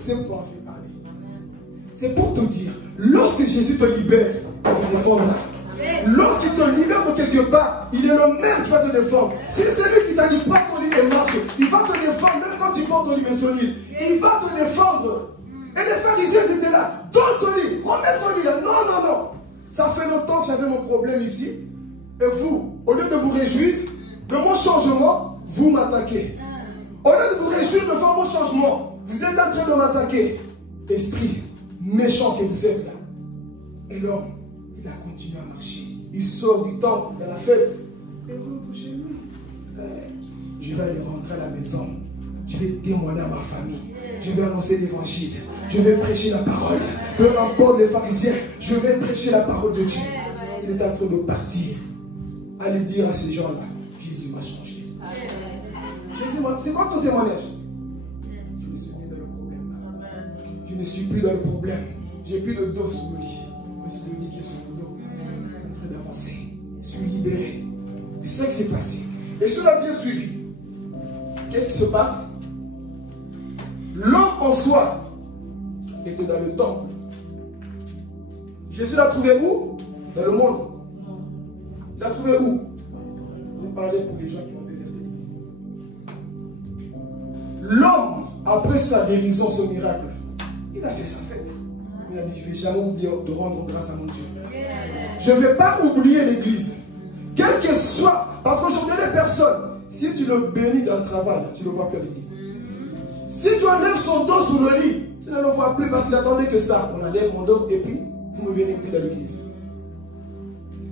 C'est pour te dire, lorsque Jésus te libère, il te défendra. Lorsqu'il te libère de quelque part, il est le même qui va te défendre. Si c'est lui qui t'a dit pas ton lit et marche, il va te défendre même quand tu portes ton lit et son lit. Il va te défendre. Et les pharisiens étaient là. Donne son lit, remets son lit là. Non, non, non. Ça fait longtemps que j'avais mon problème ici. Et vous, au lieu de vous réjouir de mon changement, vous m'attaquez. Au lieu de vous réjouir de faire mon changement, vous êtes en train de m'attaquer. Esprit méchant que vous êtes là. Et l'homme, il a continué à marcher. Il sort du temple dans la fête et rentre chez lui. Je vais aller rentrer à la maison. Je vais témoigner à ma famille. Je vais annoncer l'évangile. Je vais prêcher la parole. Peu importe les pharisiens, je vais prêcher la parole de Dieu. Il est en train de partir. Allez dire à ces gens-là, Jésus m'a changé. Jésus m'a... C'est quoi ton témoignage? Je ne suis plus dans le problème. Je ne suis plus dans le problème. J'ai plus le dos sous le lit. Mais c'est le lit qui est sur le dos. C'est en train d'avancer. Je suis libéré. Et c'est ça qui s'est passé. Et je l'ai bien suivi. Qu'est-ce qui se passe? L'homme en soi était dans le temple. Jésus l'a trouvé où? Dans le monde. Il l'a trouvé où? Il parlait pour les gens qui ont déserté l'église. L'homme, après sa guérison, son miracle, il a fait sa fête. Il a dit, je ne vais jamais oublier de rendre grâce à mon Dieu. Je ne vais pas oublier l'église. Quel que soit, parce qu'aujourd'hui les personnes, si tu le bénis dans le travail, tu ne le vois plus à l'église. Si tu enlèves son dos sous le lit, tu ne le vois plus parce qu'il attendait que ça. On enlève mon dos et puis vous ne venez plus dans l'église.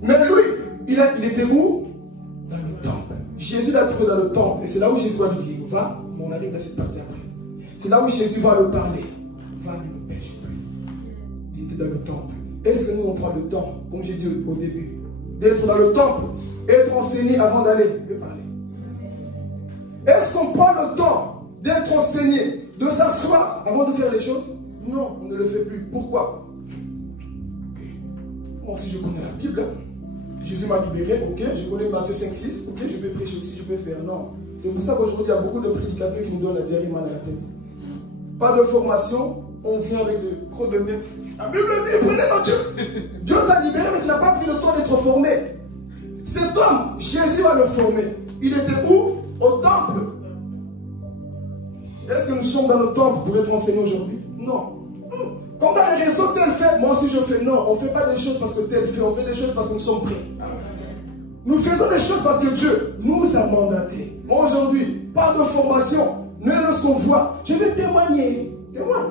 Mais lui, il était où? Dans le temple. Jésus l'a trouvé dans le temple. Et c'est là où Jésus va lui dire, va, mais on arrive dans cette partie après. C'est là où Jésus va le parler. Va, mais ne pêche plus. Il était dans le temple. Est-ce que nous on prend le temps, comme j'ai dit au début, d'être dans le temple, être enseigné avant d'aller le parler? Est-ce qu'on prend le temps d'être enseigné, de s'asseoir avant de faire les choses? Non, on ne le fait plus. Pourquoi? Moi aussi je connais la Bible. Jésus m'a libéré, ok, je connais Matthieu 5, 6, ok, je peux prêcher aussi, je peux faire. Non. C'est pour ça qu'aujourd'hui, il y a beaucoup de prédicateurs qui nous donnent la diarrhée mal à la tête. Pas de formation, on vient avec le croc de nez. La Bible dit, prenez notre Dieu. Dieu t'a libéré, mais tu n'as pas pris le temps d'être formé. Cet homme, Jésus va le former. Il était où? Au temple. Est-ce que nous sommes dans le temple pour être enseignés aujourd'hui? Non. Comme dans les réseaux, tel fait, moi aussi je fais. Non, on ne fait pas des choses parce que tel fait, on fait des choses parce que nous sommes prêts. Nous faisons des choses parce que Dieu nous a mandatés. Moi aujourd'hui, pas de formation, mais lorsqu'on voit, je vais témoigner. Témoigne.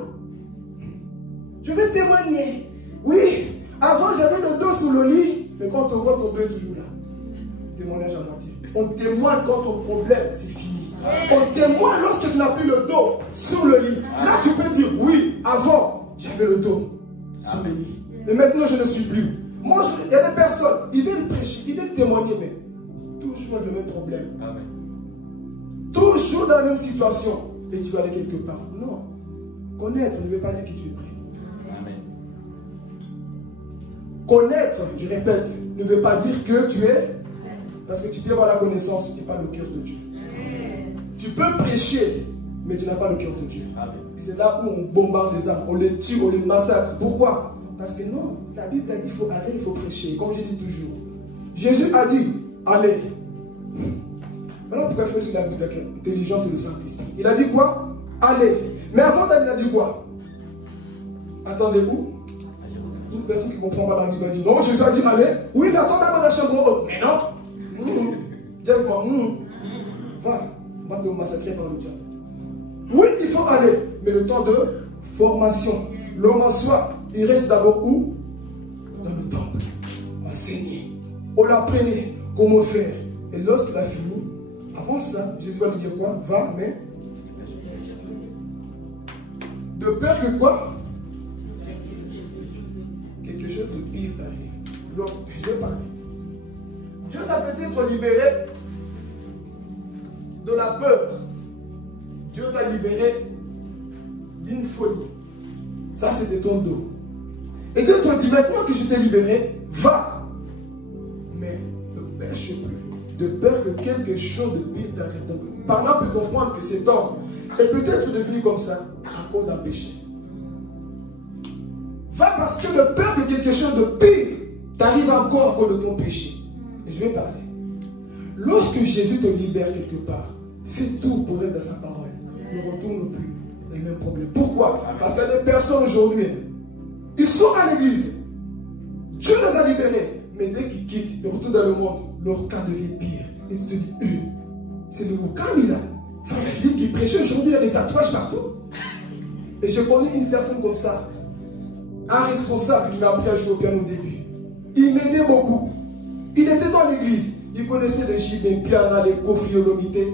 Je vais témoigner. Oui, avant j'avais le dos sous le lit, mais quand on voit, ton dos est toujours là. Témoignage à moitié. On témoigne quand ton problème, c'est fini. On témoigne lorsque tu n'as plus le dos sur le lit. Là, tu peux dire, oui, avant, j'avais le dos sur le lit. Mais maintenant, je ne suis plus. Moi, il y a des personnes, ils viennent prêcher, ils viennent témoigner, mais toujours le même problème. Toujours dans la même situation. et tu vas aller quelque part. Non. Connaître ne veut pas dire que tu es prêt. Amen. Connaître, je répète, ne veut pas dire que tu es. Parce que tu peux avoir la connaissance, mais pas le cœur de Dieu. Tu peux prêcher, mais tu n'as pas le cœur de Dieu. Et c'est là où on bombarde les âmes, on les tue, on les massacre. Pourquoi? Parce que non, la Bible a dit qu'il faut aller, il faut prêcher. Comme je dis toujours, Jésus a dit, allez. Voilà pourquoi il faut lire la Bible avec intelligence et le Saint-Esprit. Il a dit quoi? Allez. Mais avant d'aller, il a dit quoi? Attendez-vous. Une personne qui ne comprend pas la Bible a dit non, Jésus a dit allez. Oui, mais attends d'abord dans la chambre haute. Mais non. Dis avec moi, va, on va te massacrer par le diable. Oui, il faut aller, mais le temps de formation. L'homme en soi, il reste d'abord où? Dans le temple. Enseigner. On l'apprenait comment faire. Et lorsqu'il a fini, avant ça, Jésus va lui dire quoi? Va, mais de peur que quoi? Quelque chose de pire t'arrive. Donc, je vais parler. Dieu t'a peut-être libéré de la peur. Dieu t'a libéré d'une folie. Ça, c'était ton dos. Et Dieu te dit maintenant que je t'ai libéré, va. Mais ne pêche plus. De peur que quelque chose de pire t'arrive. Donc, par là, on peut comprendre que cet homme est peut-être devenu comme ça à cause d'un péché. Va parce que de peur que quelque chose de pire t'arrive encore à cause de ton péché. Et je vais parler. Lorsque Jésus te libère quelque part, fais tout pour être dans sa parole. Ne retourne plus dans le même problème. Pourquoi? Parce qu'il y a des personnes aujourd'hui, ils sont à l'église. Dieu les a libérés. Mais dès qu'ils quittent, ils retournent dans le monde, leur cas devient pire. Et tu te dis, c'est le Moukami là. Frère Philippe qui prêchait aujourd'hui, il a des tatouages partout. Et je connais une personne comme ça, un responsable qui m'a appris à jouer au piano au début. Il m'aidait beaucoup. Il était dans l'église. Il connaissait les Jibé, Piana, les Kofi Olomité.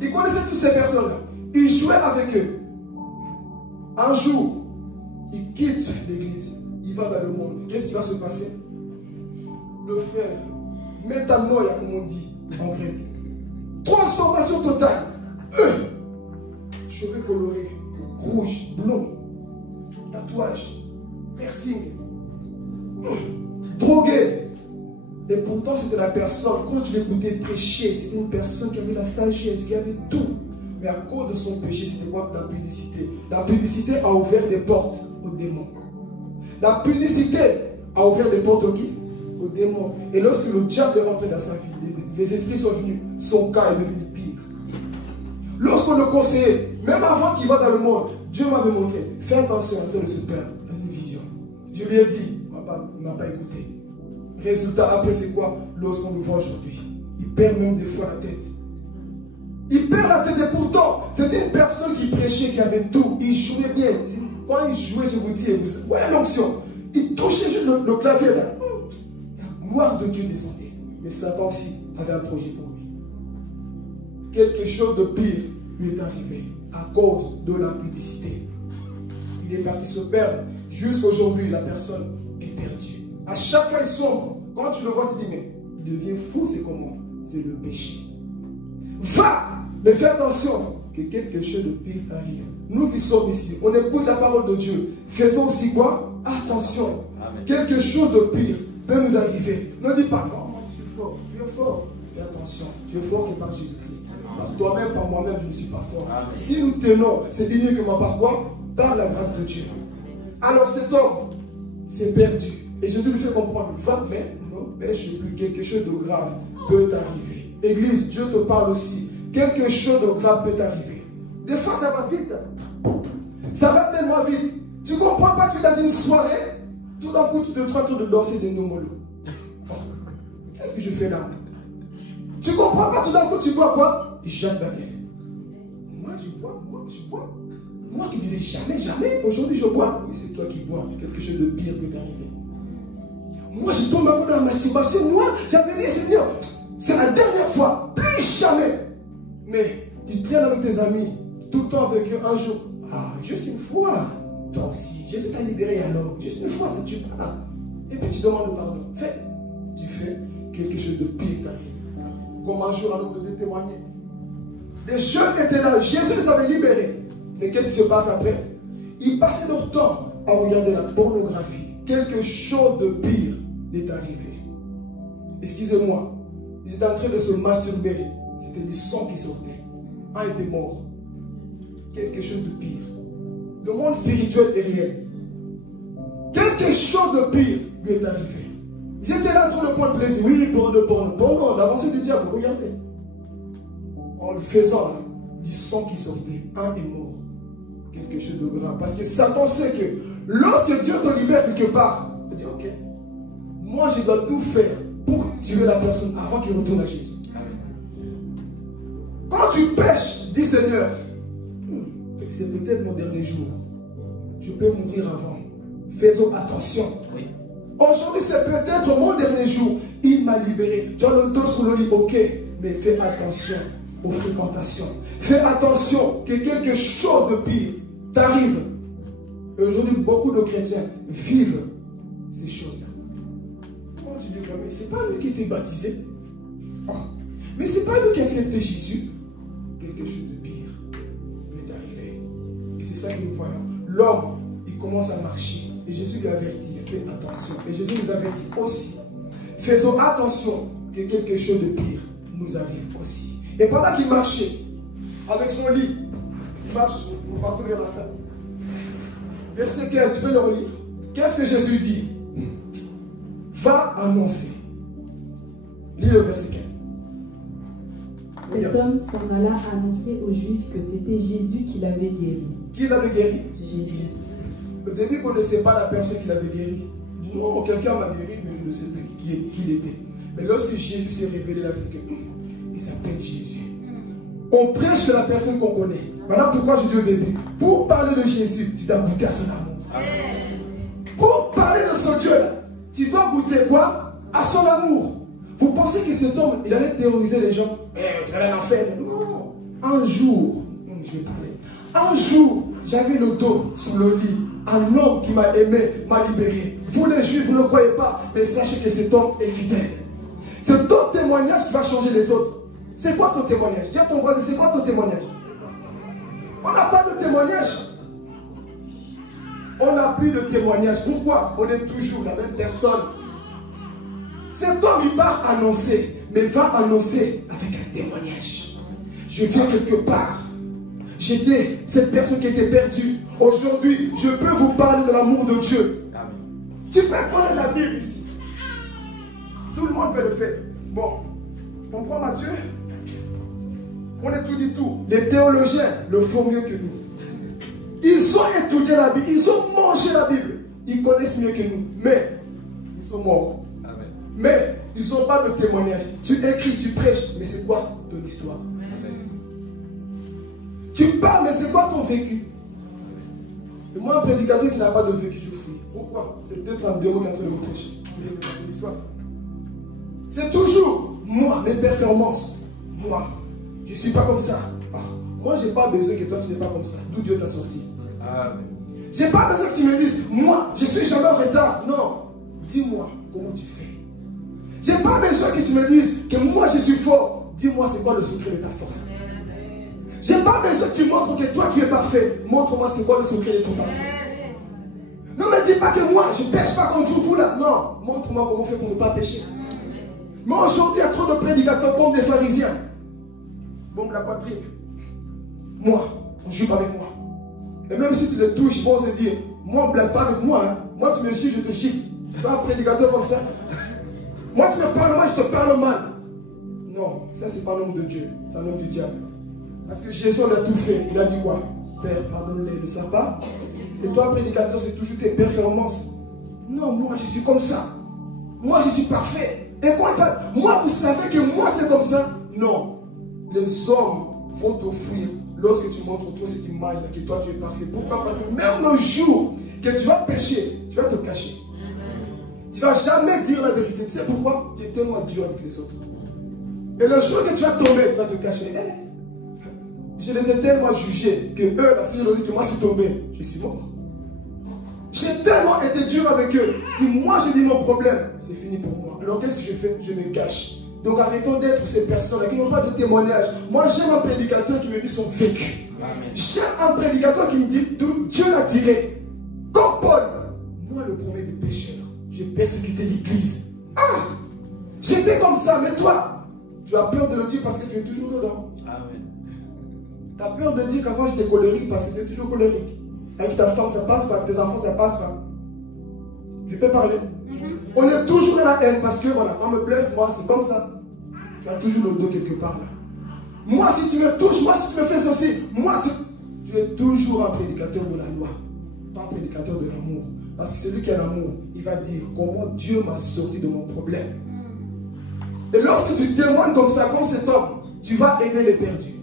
Il connaissait toutes ces personnes-là. Il jouait avec eux. Un jour, il quitte l'église. Il va dans le monde. Qu'est-ce qui va se passer? Le frère, métanoïa, comme on dit en grec. Transformation totale. Cheveux colorés, rouges, blonds, tatouages, piercing, drogué. Et pourtant, c'était la personne, quand tu l'écoutais prêcher, c'était une personne qui avait la sagesse, qui avait tout. Mais à cause de son péché, c'était quoi? La pudicité. La pudicité a ouvert des portes aux démons. La pudicité a ouvert des portes aux qui? Aux démons. Et lorsque le diable est rentré dans sa vie, les esprits sont venus, son cas est devenu pire. Lorsqu'on le conseillait, même avant qu'il va dans le monde, Dieu m'avait montré, fais attention en train de se perdre dans une vision. Je lui ai dit, il ne m'a pas écouté. Résultat, après c'est quoi? Lorsqu'on le voit aujourd'hui, il perd même des fois la tête. Il perd la tête et pourtant, c'était une personne qui prêchait, qui avait tout. Il jouait bien. Quand il jouait, je vous dis, ouais, l'onction. Il touchait juste le clavier là. La gloire de Dieu descendait. Mais Satan aussi avait un projet pour lui. Quelque chose de pire lui est arrivé à cause de la pudicité. Il est parti se perdre. Jusqu'à aujourd'hui, la personne est perdue. À chaque fois, il sombre. Quand tu le vois, tu dis, mais il devient fou, c'est comment? C'est le péché. Va! Mais fais attention que quelque chose de pire t'arrive. Nous qui sommes ici, on écoute la parole de Dieu. Faisons aussi quoi? Attention. Amen. Quelque chose de pire peut nous arriver. Ne dis pas, non, moi je suis fort. Tu es fort. Fais attention. Tu es fort que par Jésus-Christ. Par toi-même, par moi-même, je ne suis pas fort. Amen. Si nous tenons, c'est uniquement par quoi? Par la grâce de Dieu. Alors cet homme s'est perdu. Et Jésus lui fait comprendre, va, mais ne pêche plus. Quelque chose de grave peut t'arriver. Église, Dieu te parle aussi. Quelque chose de grave peut t'arriver. Des fois, ça va vite. Ça va tellement vite. Tu ne comprends pas, tu es dans une soirée, tout d'un coup, tu te trouves en train de danser des nomolo. Qu'est-ce que je fais là? Tu ne comprends pas, tout d'un coup, tu bois quoi? Jacques Daniel. Moi, je bois. Moi qui disais jamais, aujourd'hui je bois. Oui, c'est toi qui bois. Quelque chose de pire peut t'arriver. Moi, je tombe un peu dans la masturbation. Moi, j'avais dit, Seigneur, c'est la dernière fois, plus jamais. Mais tu traînes avec tes amis, tout le temps avec eux, un jour. Ah, juste une fois. Toi aussi, Jésus t'a libéré alors. Juste une fois, ça ne tue pas. Et puis tu demandes pardon. Tu fais quelque chose de pire t'arrive. Comme un jour, un homme devait témoigner. Les jeunes étaient là, Jésus les avait libérés. Mais qu'est-ce qui se passe après? Ils passaient leur temps à regarder la pornographie. Quelque chose de pire est arrivé. Excusez-moi, ils étaient en train de se masturber. C'était du sang qui sortait. Un était mort. Quelque chose de pire. Le monde spirituel est réel. Quelque chose de pire lui est arrivé. Ils étaient là en train de prendre plaisir. Oui, porno, l'avancée du diable, regardez. En le faisant là, du sang qui sortait. Un est mort. Quelque chose de grave. Parce que Satan sait que lorsque Dieu te libère quelque part, il dit ok, moi je dois tout faire pour tuer la personne avant qu'il retourne à Jésus. Quand tu pêches, dis Seigneur, c'est peut-être mon dernier jour. Je peux mourir avant. Faisons attention. Oui. Aujourd'hui, c'est peut-être mon dernier jour. Il m'a libéré. Tu as le dos sur le lit, ok. Mais fais attention aux fréquentations. Fais attention que quelque chose de pire t'arrive. Et aujourd'hui, beaucoup de chrétiens vivent ces choses-là. Quand tu dis, mais c'est pas lui qui était baptisé. Oh. Mais c'est pas lui qui a accepté Jésus. Quelque chose de pire lui est arrivé. Et c'est ça que nous voyons. L'homme, il commence à marcher. Et Jésus lui avertit, fais attention. Et Jésus nous avertit aussi. Faisons attention que quelque chose de pire nous arrive aussi. Et pendant qu'il marchait, avec son lit, il marche, vous partez à la fin. Verset 15, tu peux le relire. Qu'est-ce que Jésus dit? Va annoncer. Lis le verset 15. Cet homme s'en alla annoncer aux Juifs que c'était Jésus qui l'avait guéri. Qui l'avait guéri? Jésus. Au début, on ne connaissait pas la personne qui l'avait guéri. Non, quelqu'un m'a guéri, mais je ne sais plus qui il était. Mais lorsque Jésus s'est révélé là, c'est que il s'appelle Jésus. On prêche la personne qu'on connaît. Voilà pourquoi je dis au début, pour parler de Jésus, tu dois goûter à son amour. Pour parler de ce Dieu-là, tu dois goûter quoi? À son amour. Vous pensez que cet homme, il allait terroriser les gens? Vous allez en enfer. Non. Un jour, je vais parler. Un jour, j'avais le dos sur le lit. Un homme qui m'a aimé, m'a libéré. Vous les Juifs, vous ne croyez pas, mais sachez que cet homme est fidèle. C'est ton témoignage qui va changer les autres. C'est quoi ton témoignage? Dis à ton voisin, c'est quoi ton témoignage? On n'a pas de témoignage. On n'a plus de témoignage. Pourquoi? On est toujours la même personne. Cet homme, il part annoncer, mais va annoncer avec un témoignage. Je viens quelque part. J'étais cette personne qui était perdue. Aujourd'hui, je peux vous parler de l'amour de Dieu. Tu peux connaître la Bible ici. Tout le monde peut le faire. Bon, on prend Matthieu. On étudie tout. Les théologiens le font mieux que nous. Ils ont étudié la Bible. Ils ont mangé la Bible. Ils connaissent mieux que nous. Mais, ils sont morts. Amen. Mais, ils n'ont pas de témoignage. Tu écris, tu prêches. Mais c'est quoi ton histoire? Amen. Tu parles, mais c'est quoi ton vécu? Et moi, un prédicateur qui n'a pas de vécu, je fouille. Pourquoi? C'est peut-être un démon qui est en train de me prêcher. C'est l'histoire. C'est toujours moi, mes performances. Moi, je ne suis pas comme ça. Ah, moi, je n'ai pas besoin que toi, tu n'es pas comme ça. D'où Dieu t'a sorti. Je n'ai pas besoin que tu me dises, moi, je suis jamais en retard. Non. Dis-moi comment tu fais. Je n'ai pas besoin que tu me dises que moi, je suis fort. Dis-moi, c'est quoi le secret de ta force. Je n'ai pas besoin que tu montres que toi, tu es parfait. Montre-moi, c'est quoi le secret de ton parfait. Ne me dis pas que moi, je ne pêche pas comme vous là. Non. Montre-moi comment on fait pour ne pas pécher. Mais aujourd'hui, il y a trop de prédicateurs comme des pharisiens. Bombe la poitrine. Moi, on joue pas avec moi. Et même si tu le touches, ils vont se dire, moi, on ne blague pas avec moi. Hein. Moi, tu me chiffres, je te chiffre. Toi, un prédicateur comme ça. Moi, tu me parles mal, je te parle mal. Non, ça, c'est pas l'homme de Dieu. C'est un homme du diable. Parce que Jésus, on a tout fait. Il a dit quoi? Père, pardonne-les, ne savent pas. Et toi, prédicateur, c'est toujours tes performances. Non, moi, je suis comme ça. Moi, je suis parfait. Et quand moi, vous savez que moi, c'est comme ça? Non. Les hommes vont t'offrir lorsque tu montres trop cette image-là, que toi, tu es parfait. Pourquoi? Parce que même le jour que tu vas pécher, tu vas te cacher. Tu ne vas jamais dire la vérité. Tu sais pourquoi? Tu es tellement dur avec les autres. Et le jour que tu vas tomber, tu vas te cacher. Je les ai tellement jugés que eux, là, si je leur dis que moi, je suis tombé, je suis mort. J'ai tellement été dur avec eux. Si moi, je dis mon problème, c'est fini pour moi. Alors qu'est-ce que je fais? Je me cache. Donc arrêtons d'être ces personnes-là qui n'ont pas de témoignage. Moi j'aime un prédicateur qui me dit son vécu. J'aime un prédicateur qui me dit d'où Dieu l'a tiré. Comme Paul. Moi le premier des pécheurs, j'ai persécuté l'église. Ah! J'étais comme ça, mais toi, tu as peur de le dire parce que tu es toujours dedans. Tu as peur de dire qu'avant j'étais colérique parce que tu es toujours colérique. Avec ta femme ça passe pas, avec tes enfants ça passe pas. Je peux parler. On est toujours dans la haine parce que voilà, on me blesse, moi c'est comme ça. Tu as toujours le dos quelque part là. Moi si tu me touches, moi si tu me fais ceci, moi si... Tu es toujours un prédicateur de la loi, pas un prédicateur de l'amour. Parce que celui qui a l'amour, il va dire comment Dieu m'a sorti de mon problème. Et lorsque tu témoignes comme ça, comme cet homme, tu vas aider les perdus.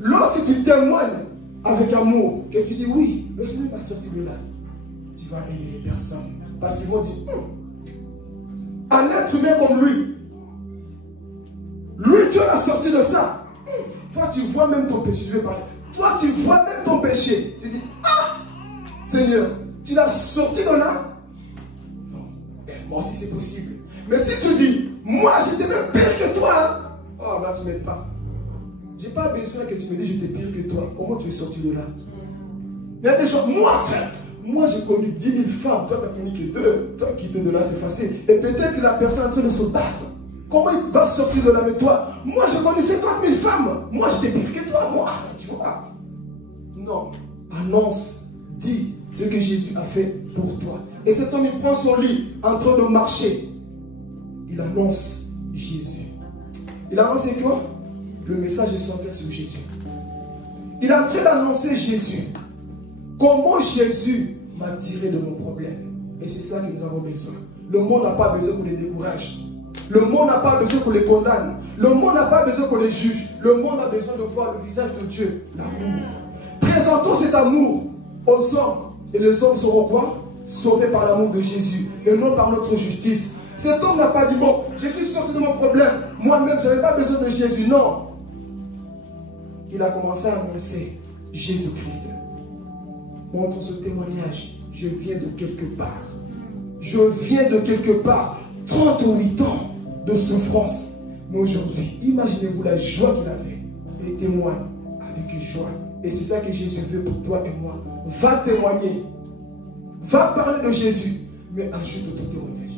Lorsque tu témoignes avec amour, que tu dis oui, le Seigneur m'a sorti de là, tu vas aider les personnes. Parce qu'ils vont dire, un être humain comme lui, Dieu l'a sorti de ça. Toi, tu vois même ton péché. Je vais parler. Toi, tu vois même ton péché. Tu dis, ah, Seigneur, tu l'as sorti de là. Non, moi aussi c'est possible. Mais si tu dis, moi j'étais même pire que toi, hein? Oh là tu m'aides pas. J'ai pas besoin que tu me dises j'étais pire que toi. Comment tu es sorti de là? Il y a des gens, moi j'ai connu 10 000 femmes, toi tu as connu que 2. Toi quitter de là c'est facile. Et peut-être que la personne est en train de se battre. Comment il va sortir de là? Mais toi, moi je connais 50 000 femmes. Moi j'étais pire que toi, moi. Tu vois? Non. Annonce, dis ce que Jésus a fait pour toi. Et cet homme il prend son lit en train de marcher. Il annonce Jésus. Il annonce quoi? Le message est centré sur Jésus. Il est en train d'annoncer Jésus. Comment Jésus m'a tiré de mon problème. Et c'est ça que nous avons besoin. Le monde n'a pas besoin qu'on les décourage. Le monde n'a pas besoin qu'on les condamne. Le monde n'a pas besoin qu'on les juge. Le monde a besoin de voir le visage de Dieu, l'amour. Présentons cet amour aux hommes. Et les hommes seront quoi? Sauvés par l'amour de Jésus. Et non par notre justice. Cet homme n'a pas dit, bon, je suis sorti de mon problème. Moi-même, je n'avais pas besoin de Jésus. Non. Il a commencé à annoncer Jésus-Christ. Montre ce témoignage. Je viens de quelque part. Je viens de quelque part. 38 ans de souffrance. Mais aujourd'hui, imaginez-vous la joie qu'il avait. Et témoigne avec joie. Et c'est ça que Jésus veut pour toi et moi. Va témoigner. Va parler de Jésus. Mais ajoute ton témoignage.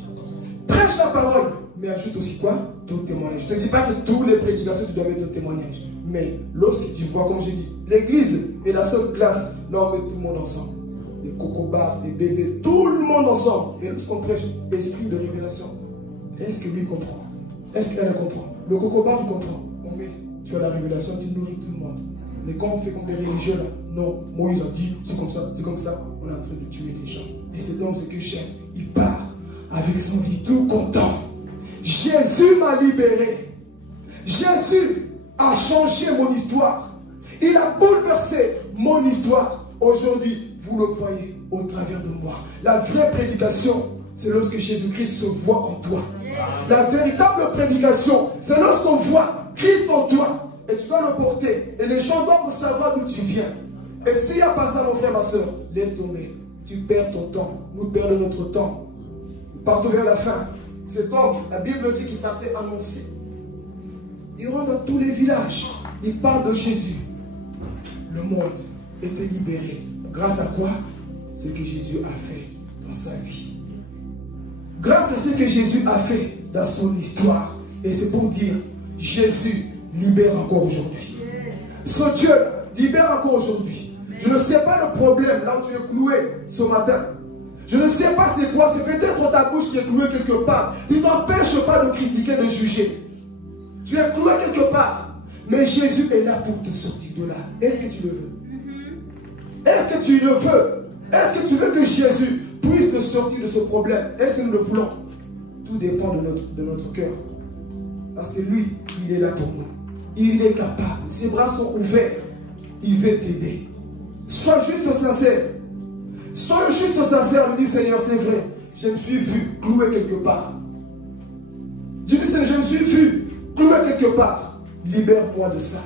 Prêche la parole. Mais ajoute aussi quoi? Ton témoignage. Je ne te dis pas que toutes les prédications, tu dois mettre ton témoignage. Mais lorsque tu vois, comme j'ai dit, l'église est la seule classe. Là, on met tout le monde ensemble. Des cocobars, des bébés, tout le monde ensemble. Et lorsqu'on prêche l'esprit de révélation, est-ce que lui comprend? Est-ce qu'elle comprend? Le cocobar, il comprend. On met, tu as la révélation, tu nourris tout le monde. Mais quand on fait comme les religieux là, non, Moïse a dit, c'est comme ça, on est en train de tuer les gens. Et c'est donc ce que j'aime. Il part avec son lit tout content. Jésus m'a libéré. Jésus a changé mon histoire. Il a bouleversé mon histoire. Aujourd'hui, vous le voyez au travers de moi. La vraie prédication, c'est lorsque Jésus-Christ se voit en toi. La véritable prédication, c'est lorsqu'on voit Christ en toi. Et tu dois le porter. Et les gens doivent savoir d'où tu viens. Et s'il n'y a pas ça, mon frère, ma soeur, laisse tomber. Tu perds ton temps. Nous perdons notre temps. Nous partons vers la fin. Cet homme, la Bible dit qu'il partait annoncer. Il rentre dans tous les villages. Il parle de Jésus. Le monde était libéré. Grâce à quoi? Ce que Jésus a fait dans sa vie. Grâce à ce que Jésus a fait dans son histoire. Et c'est pour dire, Jésus libère encore aujourd'hui. Ce Dieu libère encore aujourd'hui. Je ne sais pas le problème là où tu es cloué ce matin. Je ne sais pas c'est quoi. C'est peut-être ta bouche qui est clouée quelque part. Il ne t'empêche pas de critiquer, de juger. Tu es cloué quelque part. Mais Jésus est là pour te sortir de là. Est-ce que tu le veux? Est-ce que tu le veux? Est-ce que tu veux que Jésus puisse te sortir de ce problème? Est-ce que nous le voulons? Tout dépend de notre cœur. Parce que lui, il est là pour nous. Il est capable. Ses bras sont ouverts. Il veut t'aider. Sois juste sincère. Sois juste sincère. Dis Seigneur, c'est vrai. Je me suis vu cloué quelque part. Je dis Seigneur, je me suis vu cloué quelque part. Libère-moi de ça.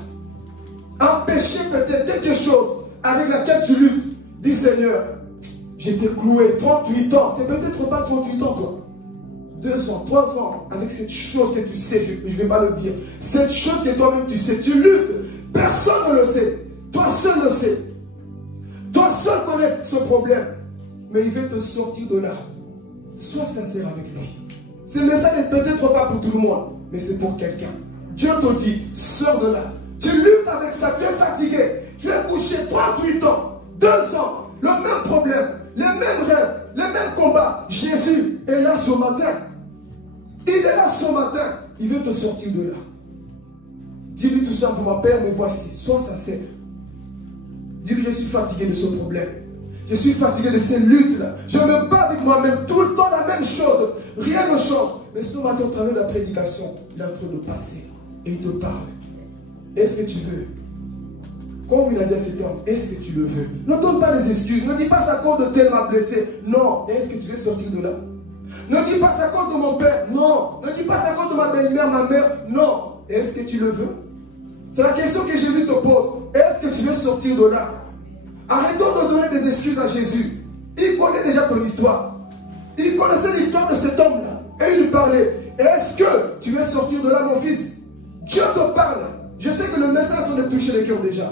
Un péché peut-être quelque chose avec laquelle tu luttes. Dis Seigneur, j'étais cloué 38 ans. C'est peut-être pas 38 ans toi. 2 ans, 3 ans, avec cette chose que tu sais, je ne vais pas le dire, cette chose que toi-même tu sais, tu luttes, personne ne le sait, toi seul le sais, toi seul connais ce problème, mais il veut te sortir de là. Sois sincère avec lui. Ce message n'est peut-être pas pour tout le monde, mais c'est pour quelqu'un. Dieu te dit, sors de là. Tu luttes avec ça, tu es fatigué, tu es couché 38 ans, 2 ans, le même problème, les mêmes rêves, les mêmes combats. Jésus est là ce matin. Il est là ce matin. Il veut te sortir de là. Dis-lui tout simplement, Père, me voici. Sois sincère. Dis-lui, je suis fatigué de ce problème. Je suis fatigué de ces luttes-là. Je me bats avec moi-même tout le temps la même chose. Rien ne change. Mais ce matin, au travers de la prédication, il est en train de passer. Et il te parle. Est-ce que tu veux? Comme il a dit à cet homme, est-ce que tu le veux? Ne donne pas des excuses. Ne dis pas c'est à cause de tel m'a blessé. Non. Est-ce que tu veux sortir de là? Ne dis pas c'est à cause de mon père. Non. Ne dis pas c'est à cause de ma belle-mère, ma mère. Non. Est-ce que tu le veux? C'est la question que Jésus te pose. Est-ce que tu veux sortir de là? Arrêtons de donner des excuses à Jésus. Il connaît déjà ton histoire. Il connaissait l'histoire de cet homme-là. Et il lui parlait. Est-ce que tu veux sortir de là, mon fils? Dieu te parle. Je sais que le message est en train de toucher les cœurs déjà.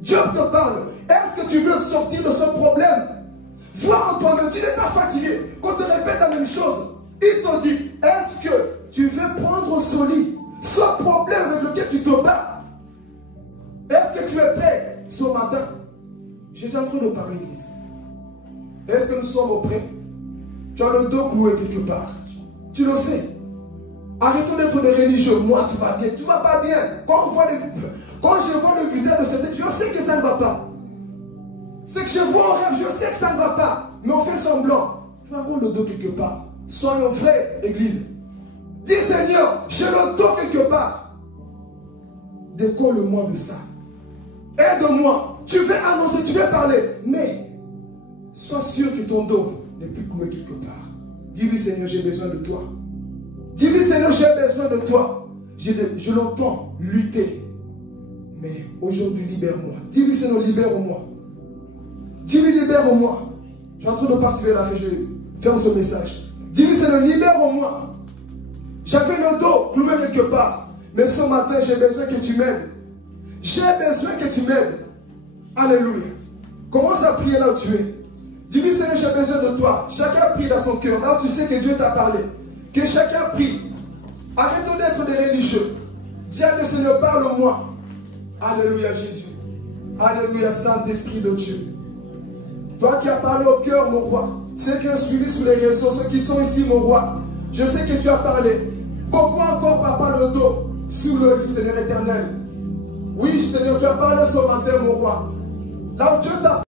Dieu te parle. Est-ce que tu veux sortir de ce problème? Vois en toi-même, tu n'es pas fatigué. Quand on te répète la même chose, il te dit, est-ce que tu veux prendre ce lit, ce problème avec lequel tu te bats? Est-ce que tu es prêt ce matin? Je suis en train de parler, l'église. Est-ce que nous sommes prêts? Tu as le dos cloué quelque part. Tu le sais. Arrêtons d'être des religieux. Moi, tout va bien. Tout ne va pas bien. Quand je vois le visage de cet homme, je sais que ça ne va pas. C'est que je vois en rêve, je sais que ça ne va pas. Mais on fait semblant. Tu vas avoir le dos quelque part. Soyons vrais, l'église. Dis Seigneur, j'ai le dos quelque part. Décolle-moi de ça. Aide-moi. Tu veux annoncer, tu veux parler. Mais sois sûr que ton dos n'est plus cloué quelque part. Dis-lui Seigneur, j'ai besoin de toi. Dis-lui Seigneur, j'ai besoin de toi. Je l'entends lutter. Mais aujourd'hui, libère-moi. Dis-lui Seigneur, libère-moi. Dis-lui, libère-moi. Je suis en train de partir vers la fin, je ferme ce message. Dis-lui Seigneur, libère-moi. J'avais le dos cloué quelque part. Mais ce matin, j'ai besoin que tu m'aides. J'ai besoin que tu m'aides. Alléluia. Commence à prier là où tu es. Dis-lui Seigneur, j'ai besoin de toi. Chacun prie dans son cœur. Là où tu sais que Dieu t'a parlé. Que chacun prie. Arrêtons d'être des religieux. Dis à Dieu Seigneur, parle-moi. Alléluia Jésus. Alléluia Saint-Esprit de Dieu. Toi qui as parlé au cœur, mon roi. Ceux qui ont suivi sur les réseaux, ceux qui sont ici, mon roi. Je sais que tu as parlé. Beaucoup encore, papa, le dos sur le lit, Seigneur éternel. Oui, Seigneur, tu as parlé ce matin, mon roi. Là où Dieu t'a